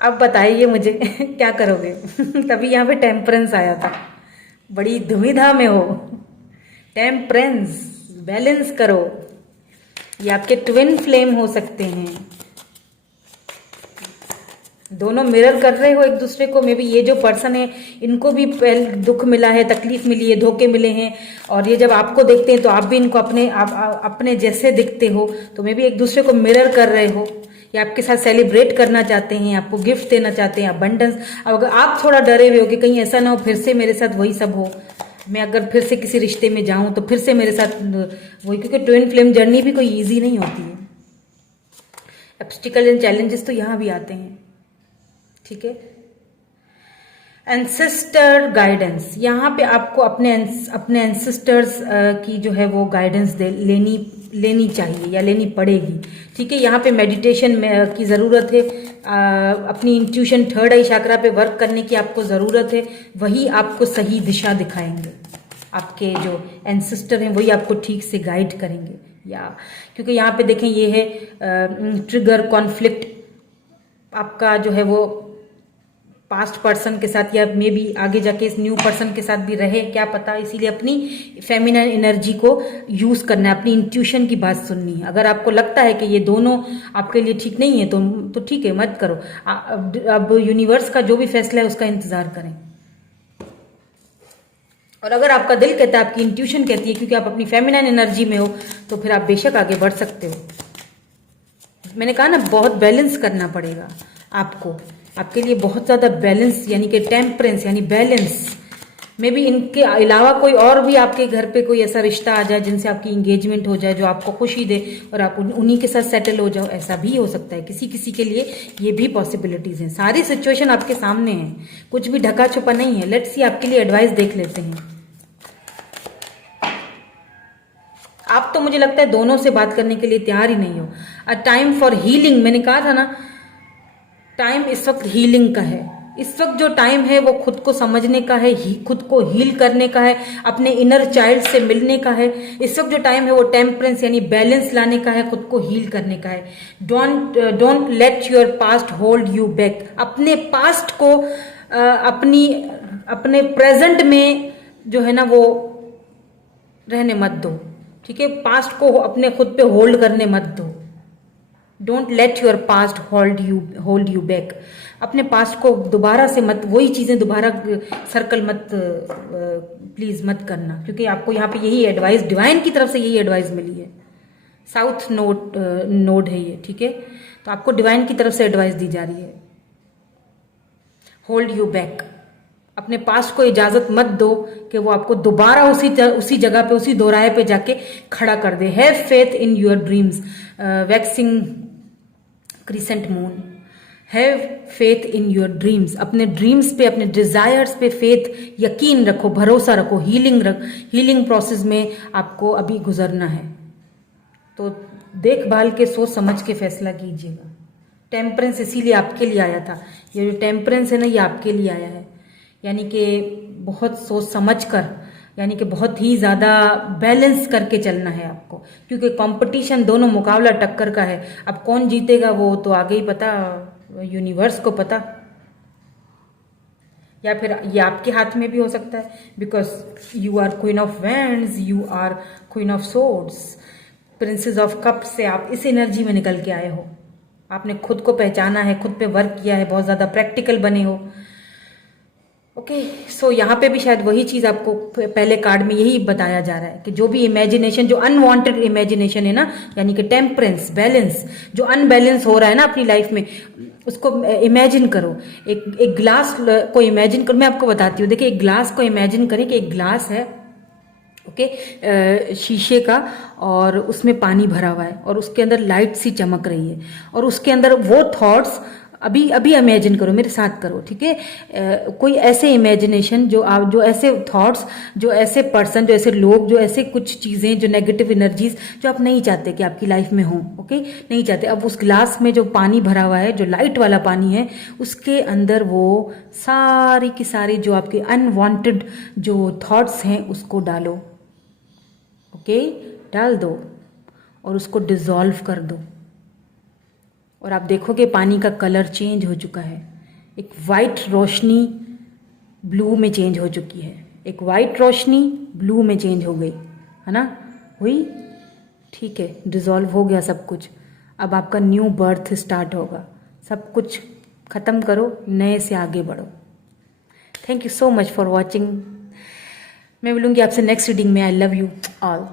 अब बताइए मुझे क्या करोगे। तभी यहां पे टेम्परेंस आया था, बड़ी दुविधा में हो। टेम्परेंस, बैलेंस करो। ये आपके ट्विन फ्लेम हो सकते हैं, दोनों मिरर कर रहे हो एक दूसरे को। मे बी ये जो पर्सन है, इनको भी दुख मिला है, तकलीफ मिली है, धोखे मिले हैं, और ये जब आपको देखते हैं तो आप भी इनको अपने जैसे दिखते हो। तो मे बी एक दूसरे को मिरर कर रहे हो, या आपके साथ सेलिब्रेट करना चाहते हैं, आपको गिफ्ट देना चाहते हैं, अबंडेंस। अब अगर आप थोड़ा डरे हुए हो कि कहीं ऐसा ना हो फिर से मेरे साथ वही सब हो, मैं अगर फिर से किसी रिश्ते में जाऊं तो फिर से मेरे साथ वही, क्योंकि ट्विन फ्लेम जर्नी भी कोई ईजी नहीं होती है। ऑब्स्टिकल एंड चैलेंजेस तो यहां भी आते हैं, ठीक है। एंसेस्टर गाइडेंस, यहाँ पे आपको अपने एंसेस्टर्स की जो है वो गाइडेंस लेनी चाहिए या लेनी पड़ेगी, ठीक है। यहाँ पे मेडिटेशन की ज़रूरत है, अपनी इंट्यूशन, थर्ड आई चक्रा पे वर्क करने की आपको ज़रूरत है। वही आपको सही दिशा दिखाएंगे, आपके जो एंसेस्टर हैं वही आपको ठीक से गाइड करेंगे। या क्योंकि यहाँ पे देखें, ये है ट्रिगर, कॉन्फ्लिक्ट आपका जो है वो पास्ट पर्सन के साथ, या मे बी आगे जाके इस न्यू पर्सन के साथ भी रहे, क्या पता। इसीलिए अपनी फेमिनिन एनर्जी को यूज करना है, अपनी इंट्यूशन की बात सुननी है। अगर आपको लगता है कि ये दोनों आपके लिए ठीक नहीं है तो ठीक है, मत करो। अब यूनिवर्स का जो भी फैसला है उसका इंतजार करें। और अगर आपका दिल कहता है, आपकी इंट्यूशन कहती है, क्योंकि आप अपनी फेमिनिन एनर्जी में हो, तो फिर आप बेशक आगे बढ़ सकते हो। मैंने कहा ना, बहुत बैलेंस करना पड़ेगा आपको, आपके लिए बहुत ज्यादा बैलेंस, यानी कि टेम्परेंस यानी बैलेंस। मे बी इनके अलावा कोई और भी आपके घर पे कोई ऐसा रिश्ता आ जाए जिनसे आपकी इंगेजमेंट हो जाए, जो आपको खुशी दे, और आप उन्हीं के साथ सेटल हो जाओ, ऐसा भी हो सकता है। किसी किसी के लिए ये भी पॉसिबिलिटीज हैं। सारी सिचुएशन आपके सामने है, कुछ भी ढका छुपा नहीं है। लेट्स सी, आपके लिए एडवाइस देख लेते हैं। आप तो मुझे लगता है दोनों से बात करने के लिए तैयार ही नहीं हो। अ टाइम फॉर हीलिंग, मैंने कहा था ना, टाइम इस वक्त हीलिंग का है। इस वक्त जो टाइम है वो खुद को समझने का है, खुद को हील करने का है, अपने इनर चाइल्ड से मिलने का है। इस वक्त जो टाइम है वो टेम्परेंस यानी बैलेंस लाने का है, खुद को हील करने का है। Don't let your past hold you back. अपने पास्ट को अपने प्रेजेंट में जो है ना वो रहने मत दो, ठीक है। पास्ट को अपने खुद पे होल्ड करने मत दो। Don't let your past hold you back. अपने पास्ट को दोबारा से मत, वही चीजें दोबारा सर्कल मत, प्लीज मत करना, क्योंकि आपको यहाँ पे यही एडवाइस, डिवाइन की तरफ से यही एडवाइस मिली है। साउथ नोड है ये, ठीक है। तो आपको डिवाइन की तरफ से एडवाइस दी जा रही है, होल्ड यू बैक। अपने पास्ट को इजाजत मत दो कि वो आपको दोबारा उसी जगह पे, उसी दोराहे पे जाके खड़ा कर दे। Have faith in your dreams, waxing crescent moon. Have faith in your dreams, अपने ड्रीम्स पे, अपने डिजायर्स पे फेथ, यकीन रखो, भरोसा रखो। हीलिंग प्रोसेस में आपको अभी गुजरना है, तो देखभाल के, सोच समझ के फैसला कीजिएगा। टेम्परेंस इसीलिए आपके लिए आया था। ये जो टेम्परेंस है ना, ये आपके लिए आया है, यानी कि बहुत सोच समझ कर यानी कि बहुत ही ज़्यादा बैलेंस करके चलना है आपको, क्योंकि कंपटीशन दोनों मुकाबला टक्कर का है। अब कौन जीतेगा वो तो आगे ही पता, यूनिवर्स को पता, या फिर ये आपके हाथ में भी हो सकता है, because you are queen of wands, you are queen of swords, princess of cup से आप इस एनर्जी में निकल के आए हो। आपने खुद को पहचाना है, खुद पे वर्क किया है, बहुत ज़्यादा प्रैक्टिकल बने हो। ओके, सो यहाँ पे भी शायद वही चीज़ आपको पहले कार्ड में यही बताया जा रहा है कि जो भी इमेजिनेशन, जो अनवांटेड इमेजिनेशन है ना, यानी कि टेम्परेंस, बैलेंस, जो अनबैलेंस हो रहा है ना अपनी लाइफ में, उसको इमेजिन करो। एक ग्लास को इमेजिन करो। मैं आपको बताती हूँ, देखिए एक ग्लास को इमेजिन करें कि एक ग्लास है, ओके, शीशे का, और उसमें पानी भरा हुआ है और उसके अंदर लाइट सी चमक रही है, और उसके अंदर वो थॉट्स अभी अभी इमेजिन करो, मेरे साथ करो, ठीक है। कोई ऐसे इमेजिनेशन जो ऐसे थॉट्स, जो ऐसे पर्सन, जो ऐसे लोग, जो ऐसे कुछ चीज़ें, जो नेगेटिव एनर्जीज जो आप नहीं चाहते कि आपकी लाइफ में हो, ओके, नहीं चाहते। अब उस ग्लास में जो पानी भरा हुआ है, जो लाइट वाला पानी है, उसके अंदर वो सारी की सारी जो आपके अनवांटेड जो थॉट्स हैं उसको डालो, ओके, डाल दो और उसको डिजॉल्व कर दो, और आप देखोगे पानी का कलर चेंज हो चुका है। एक वाइट रोशनी ब्लू में चेंज हो चुकी है, एक वाइट रोशनी ब्लू में चेंज हो गई, है ना, हुई, ठीक है, डिजॉल्व हो गया सब कुछ। अब आपका न्यू बर्थ स्टार्ट होगा। सब कुछ ख़त्म करो, नए से आगे बढ़ो। Thank you so much for watching. मैं बोलूँगी आपसे नेक्स्ट रीडिंग में। आई लव यू ऑल।